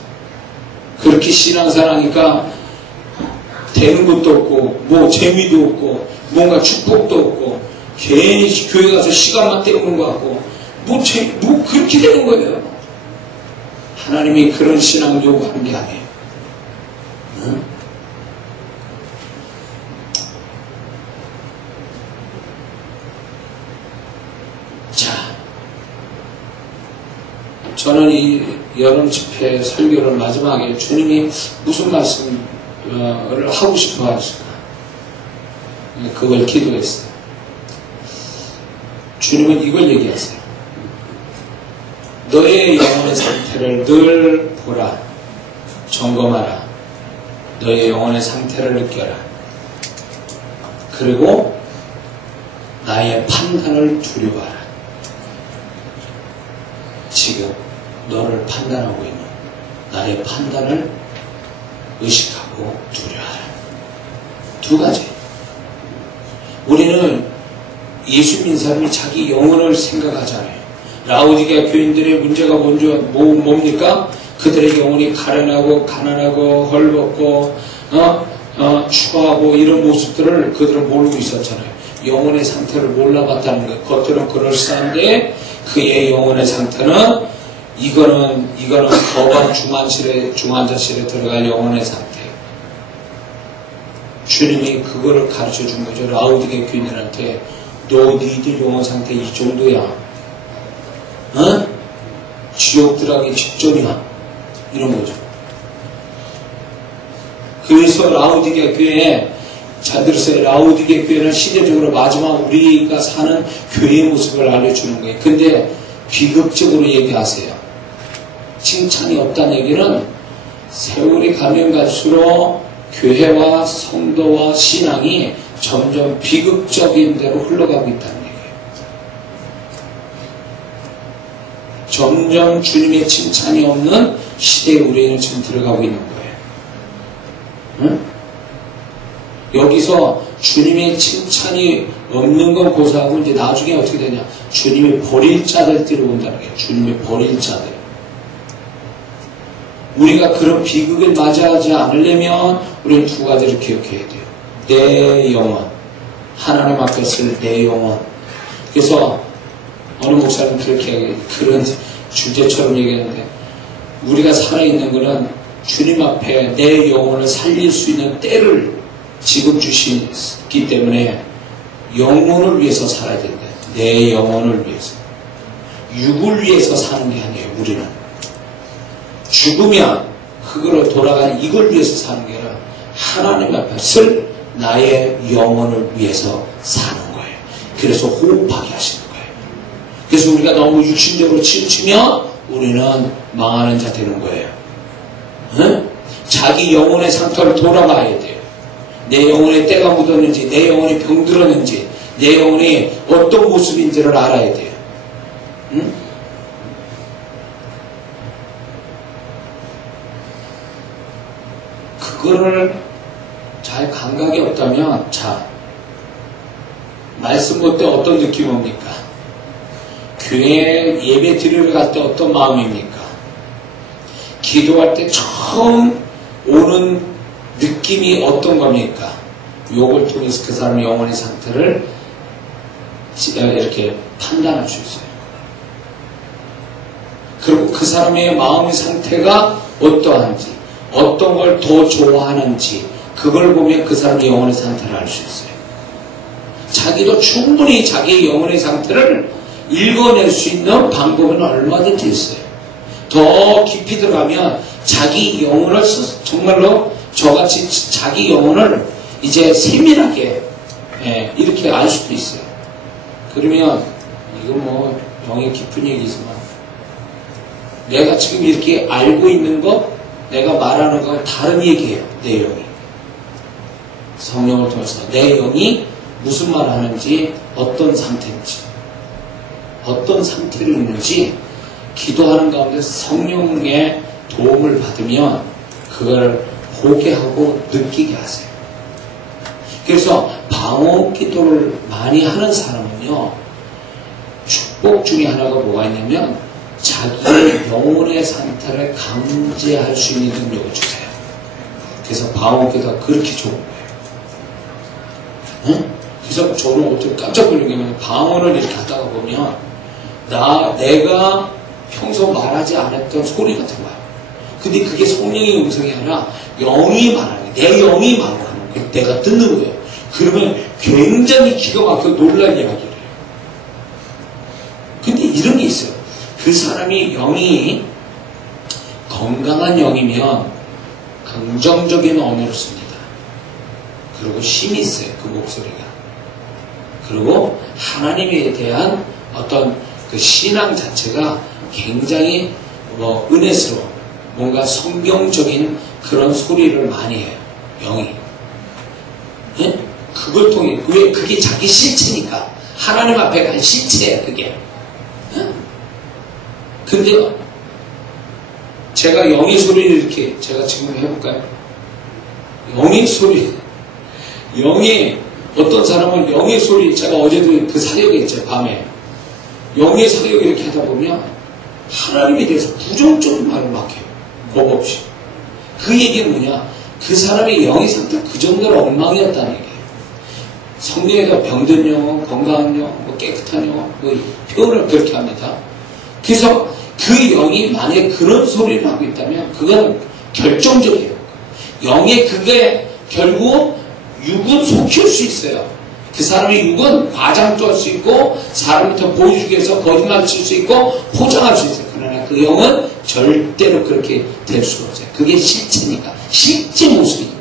그렇게 신앙생활하니까 되는 것도 없고 재미도 없고 뭔가 축복도 없고 괜히 교회 가서 시간만 때우는 것 같고 그렇게 되는 거예요. 하나님이 그런 신앙 요구하는 게 아니에요. 응? 자, 저는 이 여름 집회 설교를 마지막에 주님이 무슨 말씀을 하고 싶어 하실까? 그걸 기도했어요. 주님은 이걸 얘기하세요. 너의 영혼의 상태를 늘 보라. 점검하라. 너의 영혼의 상태를 느껴라. 그리고 나의 판단을 두려워하라. 지금 너를 판단하고 있는 나의 판단을 의식하고 두려워하라. 두 가지. 우리는 예수 믿는 사람이 자기 영혼을 생각하잖아요. 라오디게아 교인들의 문제가 뭡니까? 그들의 영혼이 가련하고 가난하고 헐벗고 추하고 이런 모습들을 그들은 모르고 있었잖아요. 영혼의 상태를 몰라봤다는 거예요. 겉으로는 그럴싸한데 그의 영혼의 상태는 이거는 거반 중환자실에 들어갈 영혼의 상태. 주님이 그거를 가르쳐 준 거죠. 라오디게아 교인들한테 니들 영혼 상태 이 정도야. 지옥 들어가기 직전이야. 이런 거죠. 그래서 라오디게아 교회, 잘 들으세요. 라오디게아 교회는 시대적으로 마지막 우리가 사는 교회의 모습을 알려주는 거예요. 근데 비극적으로 얘기하세요. 칭찬이 없다는 얘기는 세월이 가면 갈수록 교회와 성도와 신앙이 점점 비극적인 대로 흘러가고 있다는 얘기예요. 점점 주님의 칭찬이 없는 시대에 우리는 지금 들어가고 있는 거예요. 응? 여기서 주님의 칭찬이 없는 건 고사하고 이제 나중에 어떻게 되냐? 주님의 버릴 자들끼리 온다는 거예요. 주님의 버릴 자들. 우리가 그런 비극을 맞이하지 않으려면 우리는 두 가지를 기억해야 돼요. 내 영혼. 하나님 앞에 쓸 내 영혼. 그래서 어느 목사님 그렇게 얘기해요. 그런 주제처럼 얘기하는데 우리가 살아있는 것은 주님 앞에 내 영혼을 살릴 수 있는 때를 지금 주시기 때문에 영혼을 위해서 살아야 된다. 내 영혼을 위해서. 육을 위해서 사는 게 아니에요. 우리는 죽으면 흙으로 돌아가는 이걸 위해서 사는 게 아니라 하나님 앞에 쓸 나의 영혼을 위해서 사는 거예요. 그래서 호흡하게 하시는 거예요. 그래서 우리가 너무 육신적으로 치우치면 우리는 망하는 자 되는 거예요. 응? 자기 영혼의 상태로 돌아가야 돼요. 내 영혼에 때가 묻었는지, 내 영혼이 병들었는지, 내 영혼이 어떤 모습인지를 알아야 돼요. 응? 그거를 잘 감각이 없다면, 자, 말씀 볼 때 어떤 느낌이 옵니까? 교회 예배 드리러 갈 때 어떤 마음입니까? 기도할 때 처음 오는 느낌이 어떤 겁니까? 요걸 통해서 그 사람의 영혼의 상태를 이렇게 판단할 수 있어요. 그리고 그 사람의 마음의 상태가 어떠한지, 어떤 걸 더 좋아하는지, 그걸 보면 그 사람의 영혼의 상태를 알 수 있어요. 자기도 충분히 자기의 영혼의 상태를 읽어낼 수 있는 방법은 얼마든지 있어요. 더 깊이 들어가면 자기 영혼을 정말로 저같이 자기 영혼을 이제 세밀하게 이렇게 알 수도 있어요. 그러면 이건 뭐 영의 깊은 얘기지만 내가 지금 이렇게 알고 있는 것, 내가 말하는 거 다른 얘기예요. 내 영이. 성령을 통해서 내 영이 무슨 말을 하는지, 어떤 상태인지, 어떤 상태로 있는지 기도하는 가운데 성령의 도움을 받으면 그걸 보게 하고 느끼게 하세요. 그래서 방언 기도를 많이 하는 사람은요, 축복 중에 하나가 뭐가 있냐면 자기의 영혼의 상태를 감지할 수 있는 능력을 주세요. 그래서 방언 기도가 그렇게 좋은 거예요. 응? 그래서 저는 어떻게 깜짝 놀란 게 뭐냐면 방언을 이렇게 하다가 보면 내가 평소 말하지 않았던 소리 같은 거야. 근데 그게 성령의 음성이 아니라 영이 말하는 거야. 내 영이 말하는 거야. 내가 듣는 거예요. 그러면 굉장히 기가 막혀 놀랄 이야기를 해요. 근데 이런 게 있어요. 그 사람이 영이 건강한 영이면 긍정적인 언어를 씁니다. 그리고 힘이 있어요. 그 목소리가. 그리고 하나님에 대한 어떤 그 신앙 자체가 굉장히 은혜스러워. 뭔가 성경적인 그런 소리를 많이 해요. 영이. 예? 그걸 통해, 왜? 그게 자기 실체니까. 하나님 앞에 간 실체예요, 그게. 예? 근데 제가 영의 소리를 이렇게 제가 지금 해볼까요? 영의 소리. 영의 어떤 사람은 영의 소리, 제가 어제도 그 사역에 있죠, 밤에. 영의 사역을 이렇게 하다 보면 하나님에 대해서 부정적인 말을 막 해요. 법 없이. 그 얘기는 뭐냐? 그 사람의 영의 상태가 그 정도로 엉망이었다는 얘기예요. 성령에다 병든 영, 건강한 영, 깨끗한 영, 표현을 그렇게 합니다. 그래서 그 영이 만약에 그런 소리를 하고 있다면 그건 결정적이에요. 영의 그게 결국 육은 속일 수 있어요. 그 사람의 육은 과장도 할 수 있고 사람을 더 보여주기 위해서 거짓말 칠 수 있고 포장할 수 있어요. 그러나 그 영은 절대로 그렇게 될 수가 없어요. 그게 실체니까. 실제 모습이니까.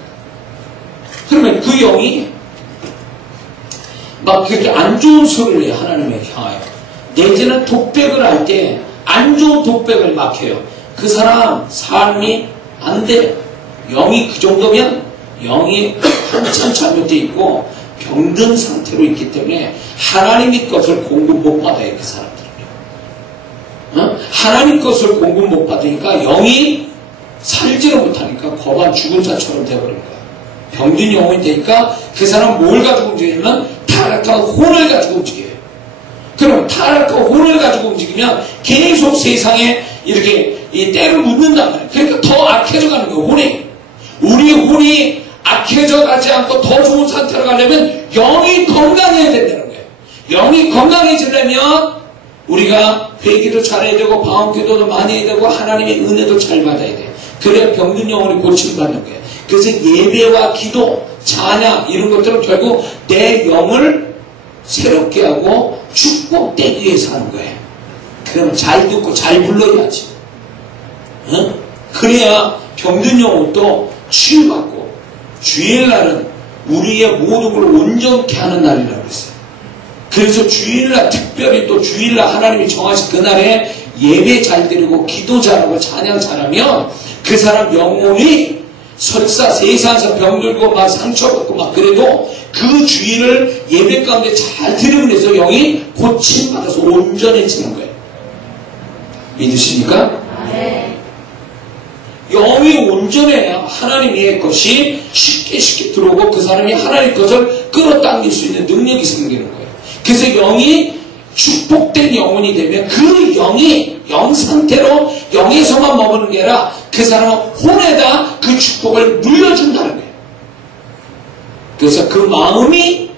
그러면 그 영이 막 그렇게 안 좋은 소리를 해요. 하나님의 향하여. 내지는 독백을 할 때 안 좋은 독백을 막 해요. 그 사람 삶이 안 돼요. 영이 그 정도면 영이 한참 잘못되어 있고 병든 상태로 있기 때문에 하나님의 것을 공급 못 받아요. 그 사람들은요. 어? 하나님 것을 공급 못 받으니까 영이 살지를 못하니까 거반 죽은 자처럼 되어버린 거야. 병든 영혼이 되니까 그 사람은 뭘 가지고 움직이냐면 타락한 혼을 가지고 움직여요. 그럼 타락한 혼을 가지고 움직이면 계속 세상에 이렇게 이 때를 묻는단 말이에요. 그러니까 더 악해져 가는 거예요. 혼이. 우리 혼이 악해져 가지 않고 더 좋은 상태로 가려면 영이 건강해야 된다는 거예요. 영이 건강해지려면 우리가 회개도 잘해야 되고 방언기도도 많이 해야 되고 하나님의 은혜도 잘 받아야 돼요. 그래야 병든 영혼이 고침받는 거예요. 그래서 예배와 기도, 찬양 이런 것들은 결국 내 영을 새롭게 하고 축복되기 위해서 하는 거예요. 그러면 잘 듣고 잘 불러야지. 응? 그래야 병든 영혼도 치유받고 주일날은 우리의 모든 걸 온전케 하는 날이라고 했어요. 그래서 주일날 특별히 또 주일날 하나님이 정하신 그날에 예배 잘 드리고 기도 잘하고 찬양 잘하면 그 사람 영혼이 설사 세상에서 병들고 막 상처받고 막 그래도 그 주일을 예배 가운데 잘 드리고 해서 영이 고침받아서 온전해지는 거예요. 믿으십니까? 네. 영이 온전해야 하나님의 것이 쉽게 들어오고 그 사람이 하나님의 것을 끌어당길 수 있는 능력이 생기는 거예요. 그래서 영이 축복된 영혼이 되면 그 영이 영 상태로 영에서만 머무는 게 아니라 그 사람은 혼에다 그 축복을 물려준다는 거예요. 그래서 그 마음이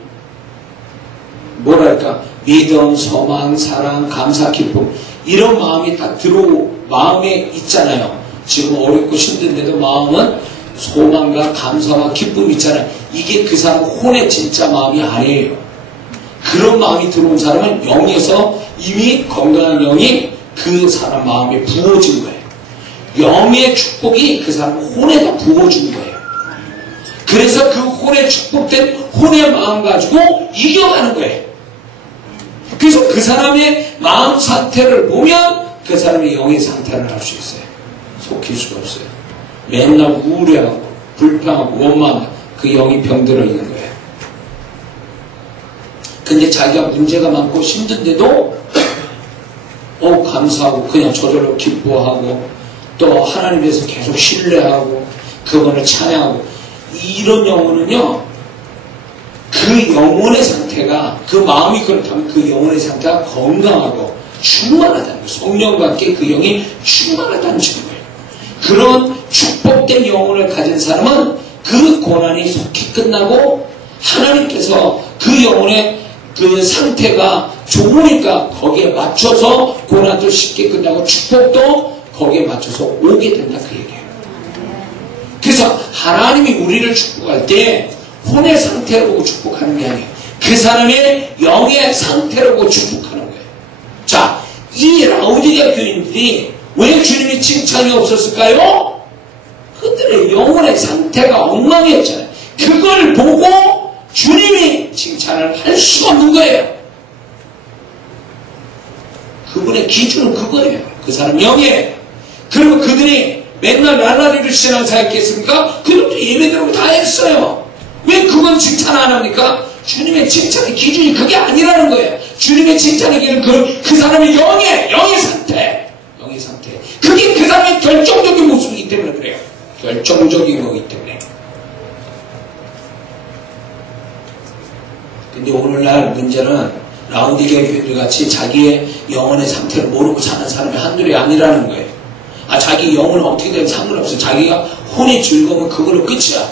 뭐랄까 믿음, 소망, 사랑, 감사, 기쁨 이런 마음이 다 마음에 있잖아요. 지금 어렵고 힘든데도 마음은 소망과 감사와 기쁨이 있잖아요. 이게 그 사람 혼의 진짜 마음이 아니에요. 그런 마음이 들어온 사람은 영에서 이미 건강한 영이 그 사람 마음에 부어진 거예요. 영의 축복이 그 사람 혼에다 부어준 거예요. 그래서 그 혼에 축복된 혼의 마음 가지고 이겨가는 거예요. 그래서 그 사람의 마음 상태를 보면 그 사람의 영의 상태를 알 수 있어요. 속일 수가 없어요. 맨날 우울해하고 불평하고 원망하고 그 영이 병들어 있는 거예요. 근데 자기가 문제가 많고 힘든데도 감사하고 그냥 저절로 기뻐하고 또 하나님에 대해서 계속 신뢰하고 그분을 찬양하고 이런 영혼은요 그 영혼의 상태가 그 마음이 그렇다면 그 영혼의 상태가 건강하고 충만하다는 거예요. 성령과 함께 그 영이 충만하다는 증거예요. 그런 축복된 영혼을 가진 사람은 그 고난이 속히 끝나고 하나님께서 그 영혼의 그 상태가 좋으니까 거기에 맞춰서 고난도 쉽게 끝나고 축복도 거기에 맞춰서 오게 된다 그 얘기예요. 그래서 하나님이 우리를 축복할 때 혼의 상태를 보고 축복하는 게 아니에요. 그 사람의 영의 상태를 보고 축복하는 거예요. 자, 이 라우디게아 교인들이 왜 주님의 칭찬이 없었을까요? 그들의 영혼의 상태가 엉망이었잖아요. 그걸 보고 주님이 칭찬을 할 수가 없는 거예요. 그분의 기준은 그거예요. 그 사람 영이에요. 그리고 그들이 맨날 랄라리를 신앙사였겠습니까? 그들도 예배드리고 다 했어요. 왜 그건 칭찬 안 합니까? 주님의 칭찬의 기준이 그게 아니라는 거예요. 주님의 칭찬의 기준은 그 사람의 영의 상태. 영의 상태. 그게 그 사람의 결정적인 모습이기 때문에 그래요. 결정적인 거기 때문에. 근데 오늘날 문제는 라우디게아 교인들 같이 자기의 영혼의 상태를 모르고 사는 사람이 한둘이 아니라는 거예요. 자기 영혼은 어떻게 되든 상관없어. 자기가 혼이 즐거우면 그걸로 끝이야.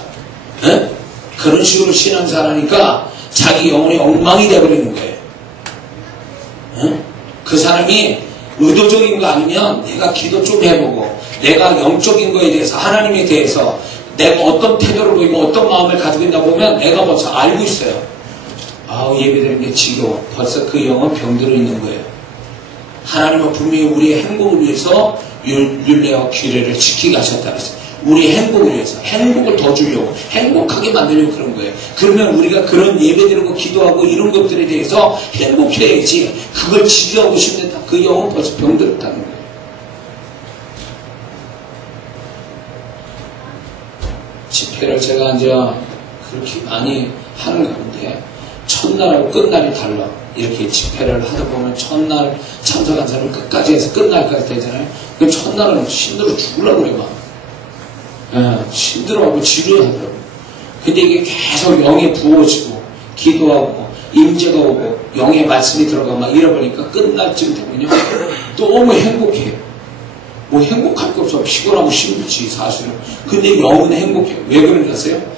에? 그런 식으로 신앙생활하니까 자기 영혼이 엉망이 되어버리는 거예요. 에? 그 사람이 의도적인 거 아니면 내가 기도 좀 해보고 내가 영적인 거에 대해서 하나님에 대해서 내가 어떤 태도를 보이고 어떤 마음을 가지고 있나 보면 내가 벌써 알고 있어요. 예배드리는 게 지겨워. 벌써 그 영은 병들어 있는 거예요. 하나님은 분명히 우리의 행복을 위해서 율례와 규례를 지키게 하셨다 그랬어요. 우리의 행복을 위해서 행복을 더 주려고 행복하게 만들려고 그런 거예요. 그러면 우리가 그런 예배드리고 기도하고 이런 것들에 대해서 행복해야지 그걸 지지하고 싶는다. 그 영은 벌써 병들었다는 거예요. 집회를 제가 이제 그렇게 많이 하는 가운데 첫날하고 끝날이 달라. 이렇게 집회를 하다 보면 첫날 참석한 사람은 끝까지 해서 끝날까지 되잖아요. 그 첫날은 힘들어 죽으려고 그래 막. 힘들어하고 지루하더라고. 근데 이게 계속 영에 부어지고 기도하고 임재가 오고 영의 말씀이 들어가 막 이러보니까 끝날 쯤 되면요 너무 행복해요. 뭐 행복할 게 없어. 피곤하고 힘들지 사실은. 근데 영은 행복해요. 왜 그런지 아세요?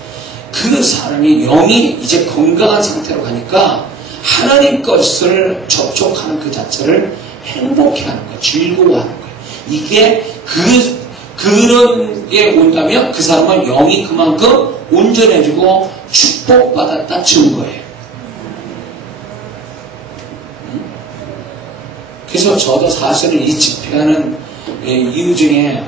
그 사람이 영이 이제 건강한 상태로 가니까 하나님 것을 접촉하는 그 자체를 행복해하는 거예요. 즐거워하는 거예요. 이게 그런 게 온다면 그 사람은 영이 그만큼 온전해지고 축복받았다 증거예요. 그래서 저도 사실은 이 집회하는 이유 중에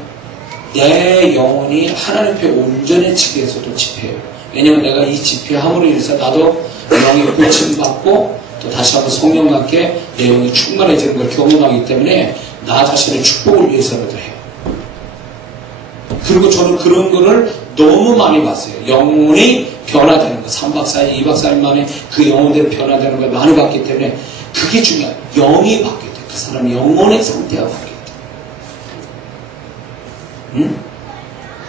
내 영혼이 하나님 앞에 온전히 지기 위해서도 집회해요. 왜냐면 내가 이 집회함으로 인해서 나도 영이 고침받고 또 다시 한번 성령과 함께 내 영이 충만해지는 걸 경험하기 때문에 나 자신의 축복을 위해서라도 해요. 그리고 저는 그런 거를 너무 많이 봤어요. 영혼이 변화되는 거. 3박 4일, 2박 4일 만에 그 영혼들이 변화되는 걸 많이 봤기 때문에 그게 중요해요. 영이 바뀌어야 돼. 그 사람 영혼의 상태가 바뀌어야 돼. 응?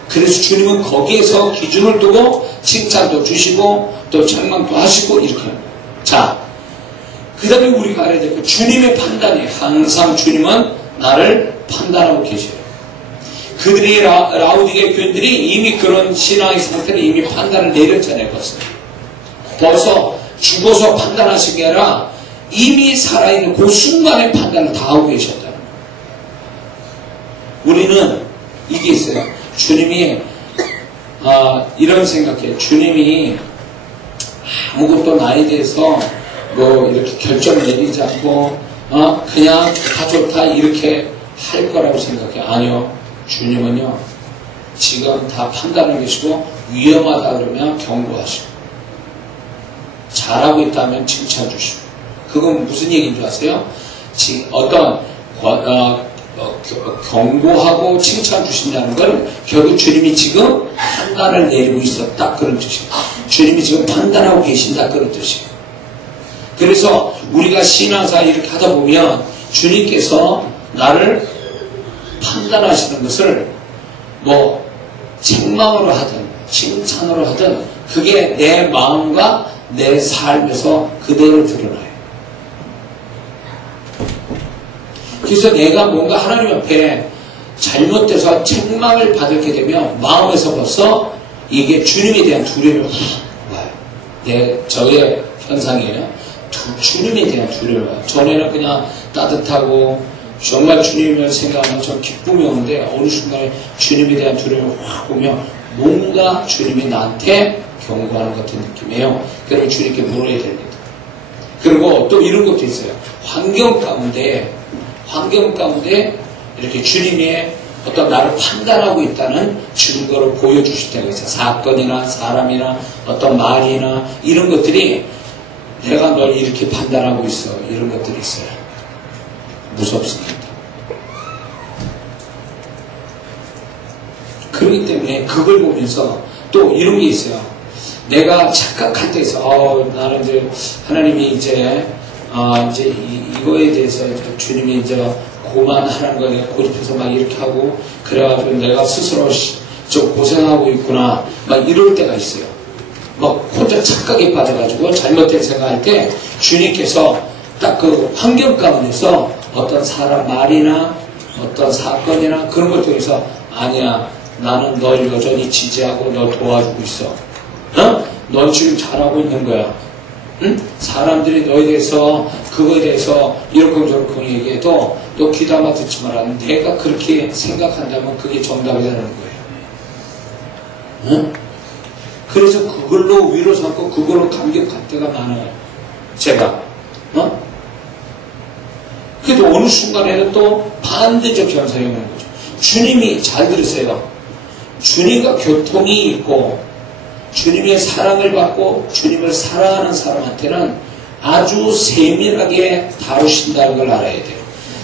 그래서 주님은 거기에서 기준을 두고 칭찬도 주시고 또 책망도 하시고 이렇게 합니다. 자, 그 다음에 우리가 알아야 될 거 주님의 판단이 항상 주님은 나를 판단하고 계셔요. 그들이 라우디게 교인들이 이미 그런 신앙의 상태를 이미 판단을 내렸잖아요. 벌써 죽어서 판단하신 게 아니라 이미 살아있는 그 순간에 판단을 다 하고 계셨다. 우리는 이게 있어요. 주님이 이런 생각해요. 주님이 아무것도 나에 대해서 뭐 이렇게 결정을 내리지 않고 그냥 다 좋다 이렇게 할 거라고 생각해요. 아니요. 주님은요 지금 다 판단을 계시고 위험하다 그러면 경고하시고 잘하고 있다면 칭찬 주시고 그건 무슨 얘기인 줄 아세요? 어떤 경고하고 칭찬 주신다는 건 결국 주님이 지금 판단을 내리고 있었다 그런 뜻이에요. 주님이 지금 판단하고 계신다 그런 뜻이에요. 그래서 우리가 신앙생활 이렇게 하다 보면 주님께서 나를 판단하시는 것을 뭐 책망으로 하든 칭찬으로 하든 그게 내 마음과 내 삶에서 그대로 드러나요. 그래서 내가 뭔가 하나님 앞에 잘못돼서 책망을 받게 되면 마음에서 벌써 이게 주님에 대한 두려움이 와요. 저의 현상이에요. 주님에 대한 두려움이 와요. 전에는 그냥 따뜻하고 정말 주님을 생각하면 저 기쁨이 오는데 어느 순간에 주님에 대한 두려움을 확 오면 뭔가 주님이 나한테 경고하는 것 같은 느낌이에요. 그러면 주님께 물어야 됩니다. 그리고 또 이런 것도 있어요. 환경 가운데 이렇게 주님이 어떤 나를 판단하고 있다는 증거를 보여주실 때가 있어요. 사건이나 사람이나 어떤 말이나 이런 것들이 내가 널 이렇게 판단하고 있어. 이런 것들이 있어요. 무섭습니다. 그렇기 때문에 그걸 보면서 또 이런 게 있어요. 내가 착각할 때 있어. 나는 이제 하나님이 이제 이거에 대해서 주님이 이제 고만하라는 거 내가 고집해서 막 이렇게 하고 그래가지고 내가 스스로 좀 고생하고 있구나 막 이럴 때가 있어요. 막 혼자 착각에 빠져가지고 잘못된 생각할 때 주님께서 딱 그 환경 가운데서 어떤 사람 말이나 어떤 사건이나 그런 걸 통해서 아니야 나는 널 여전히 지지하고 널 도와주고 있어. 넌 지금 잘하고 있는 거야. 응? 사람들이 너에 대해서 그거에 대해서 이렇게 저렇게 얘기해도 너 귀담아 듣지 마라. 내가 그렇게 생각한다면 그게 정답이라는 거예요. 응? 그래서 그걸로 위로 삼고 그걸로 감격할 때가 많아요. 제가 그래도 어느 순간에는 또 반대적 현상이 오는 거죠. 주님이 잘 들으세요. 주님과 교통이 있고 주님의 사랑을 받고 주님을 사랑하는 사람한테는 아주 세밀하게 다루신다는 걸 알아야 돼요.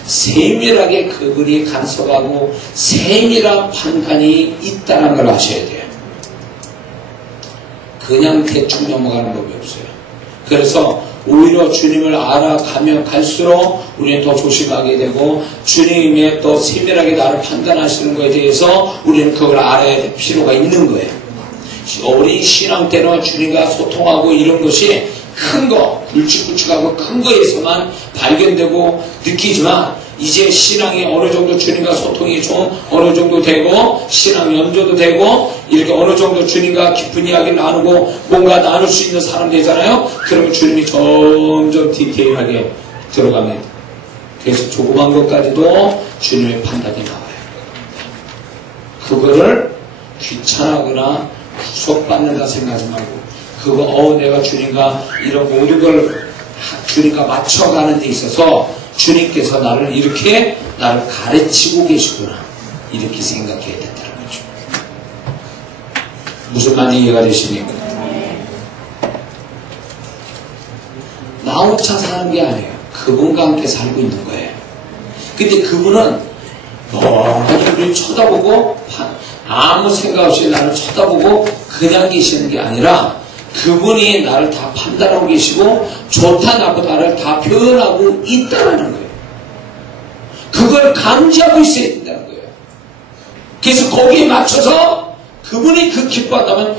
세밀하게 그분이 간섭하고 세밀한 판단이 있다는 걸 아셔야 돼요. 그냥 대충 넘어가는 법이 없어요. 그래서 오히려 주님을 알아가면 갈수록 우리는 더 조심하게 되고 주님의 또 세밀하게 나를 판단하시는 것에 대해서 우리는 그걸 알아야 될 필요가 있는 거예요. 어린 신앙 때는 주님과 소통하고 이런 것이 큰 거, 굵직굵직하고 큰 거에서만 발견되고 느끼지만 이제 신앙이 어느 정도 주님과 소통이 좀 어느 정도 되고 신앙 연조도 되고 이렇게 어느 정도 주님과 깊은 이야기를 나누고 뭔가 나눌 수 있는 사람 되잖아요. 그러면 주님이 점점 디테일하게 들어갑니다. 그래서 조그만 것까지도 주님의 판단이 나와요. 그거를 귀찮아하거나 구속받는다 생각하지 말고 그거 내가 주님과 이런 모든 걸 주님과 맞춰가는 데 있어서 주님께서 나를 이렇게 나를 가르치고 계시구나. 이렇게 생각해야 된다는 거죠. 무슨 말이 이해가 되십니까? 나 혼자 사는 게 아니에요. 그분과 함께 살고 있는 거예요. 근데 그분은 너무 우리를 쳐다보고 아무 생각 없이 나를 쳐다보고 그냥 계시는 게 아니라 그분이 나를 다 판단하고 계시고 좋다 나쁘다를 다 표현하고 있다는 거예요. 그걸 감지하고 있어야 된다는 거예요. 그래서 거기에 맞춰서 그분이 그 기뻐한다면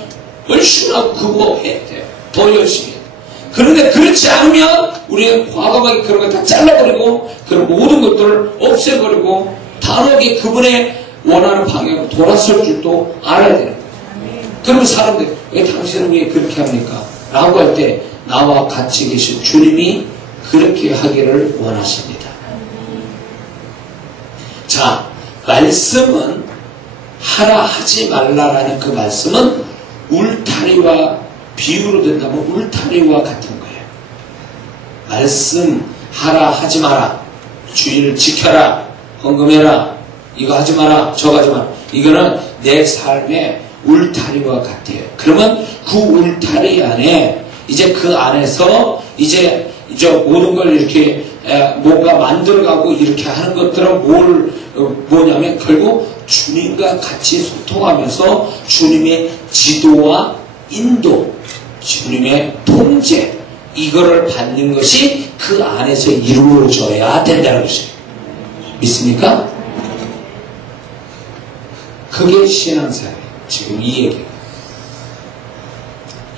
열심히 하고 그거 해야 돼요. 더 열심히 해야 돼요. 그런데 그렇지 않으면 우리는 과감하게 그런 걸 다 잘라버리고 그런 모든 것들을 없애버리고 단호하게 그분의 원하는 방향으로 돌아설 줄도 알아야 되는 거예요. 그러면 사람들이 왜 당신은 왜 그렇게 합니까? 라고 할 때 나와 같이 계신 주님이 그렇게 하기를 원하십니다. 자, 말씀은 하라 하지 말라라는 그 말씀은 울타리와 비유로 된다면 울타리와 같은 거예요. 말씀하라 하지 마라. 주의를 지켜라. 헌금해라. 이거 하지 마라. 저거 하지 마라. 이거는 내 삶의 울타리와 같아요. 그러면 그 울타리 안에 이제 그 안에서 이제 모든 걸 이렇게 뭔가 만들어가고 이렇게 하는 것들은 뭐냐면 결국 주님과 같이 소통하면서 주님의 지도와 인도, 주님의 통제 이거를 받는 것이 그 안에서 이루어져야 된다는 것이에요. 믿습니까? 그게 신앙생활이에요. 지금 이 얘기가.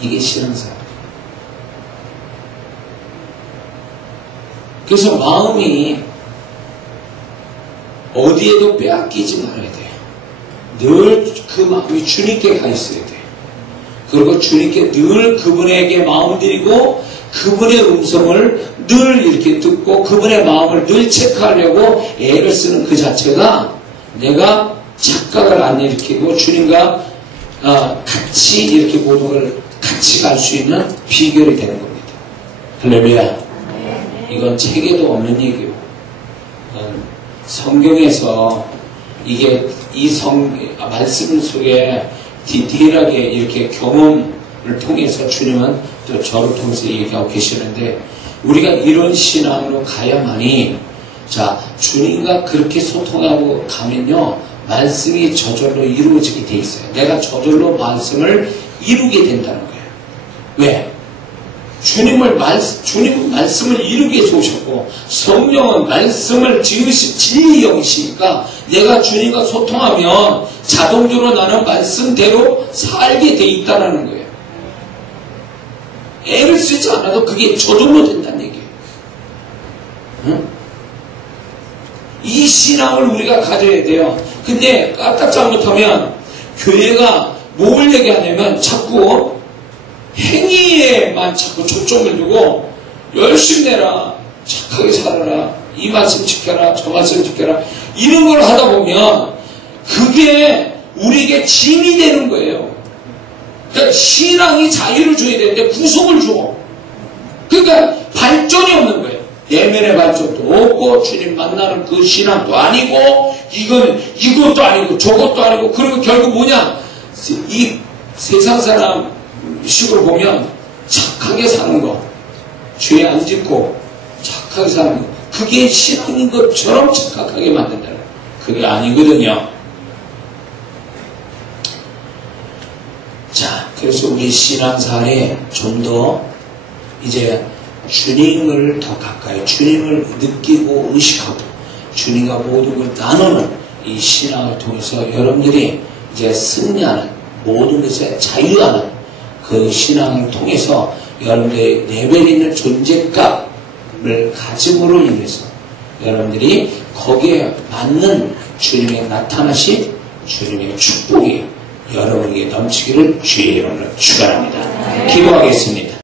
이게 신앙생활. 그래서 마음이 어디에도 빼앗기지 말아야 돼요. 늘 그 마음이 주님께 가 있어야 돼요. 그리고 주님께 늘 그분에게 마음 드리고 그분의 음성을 늘 이렇게 듣고 그분의 마음을 늘 체크하려고 애를 쓰는 그 자체가 내가 착각을 안 일으키고 주님과 같이 이렇게 모든 걸 같이 갈 수 있는 비결이 되는 겁니다. 할렐루야. 이건 책에도 없는 얘기요. 성경에서 이게 말씀 속에 디테일하게 이렇게 경험을 통해서 주님은 또 저를 통해서 얘기하고 계시는데 우리가 이런 신앙으로 가야만이 자 주님과 그렇게 소통하고 가면요 말씀이 저절로 이루어지게 돼 있어요. 내가 저절로 말씀을 이루게 된다는 거예요. 왜? 주님은 말씀을 이루게 해서 오셨고 성령은 말씀을 진리 영이시니까 내가 주님과 소통하면 자동적으로 나는 말씀대로 살게 돼 있다는 거예요. 애를 쓰지 않아도 그게 저절로 된다는 얘기예요. 응? 이 신앙을 우리가 가져야 돼요. 근데 까딱 잘못하면 교회가 뭘 얘기하냐면 자꾸 행위에만 자꾸 초점을 두고 열심히 내라, 착하게 살아라, 이 말씀 지켜라, 저 말씀 지켜라 이런 걸 하다 보면 그게 우리에게 짐이 되는 거예요. 그러니까 신앙이 자유를 줘야 되는데 구속을 줘. 그러니까 발전이 없는 거예요. 내면의 발전도 없고 주님 만나는 그 신앙도 아니고 이것도 아니고 저것도 아니고 그리고 결국 뭐냐 이 세상 사람 식으로 보면 착하게 사는 거, 죄 안 짓고 착하게 사는 거, 그게 신앙인 것처럼 착각하게 만든다는 거예요. 그게 아니거든요. 자, 그래서 우리 신앙생활에 좀 더 이제 주님을 더 가까이, 주님을 느끼고 의식하고 주님과 모든 걸 나누는 이 신앙을 통해서 여러분들이 이제 승리하는 모든 것에 자유하는 그 신앙을 통해서 여러분들의 레벨에 있는 존재감을 가짐으로 인해서 여러분들이 거기에 맞는 주님의 나타나신 주님의 축복이 여러분에게 넘치기를 주의 이름으로 축원합니다. 기도하겠습니다.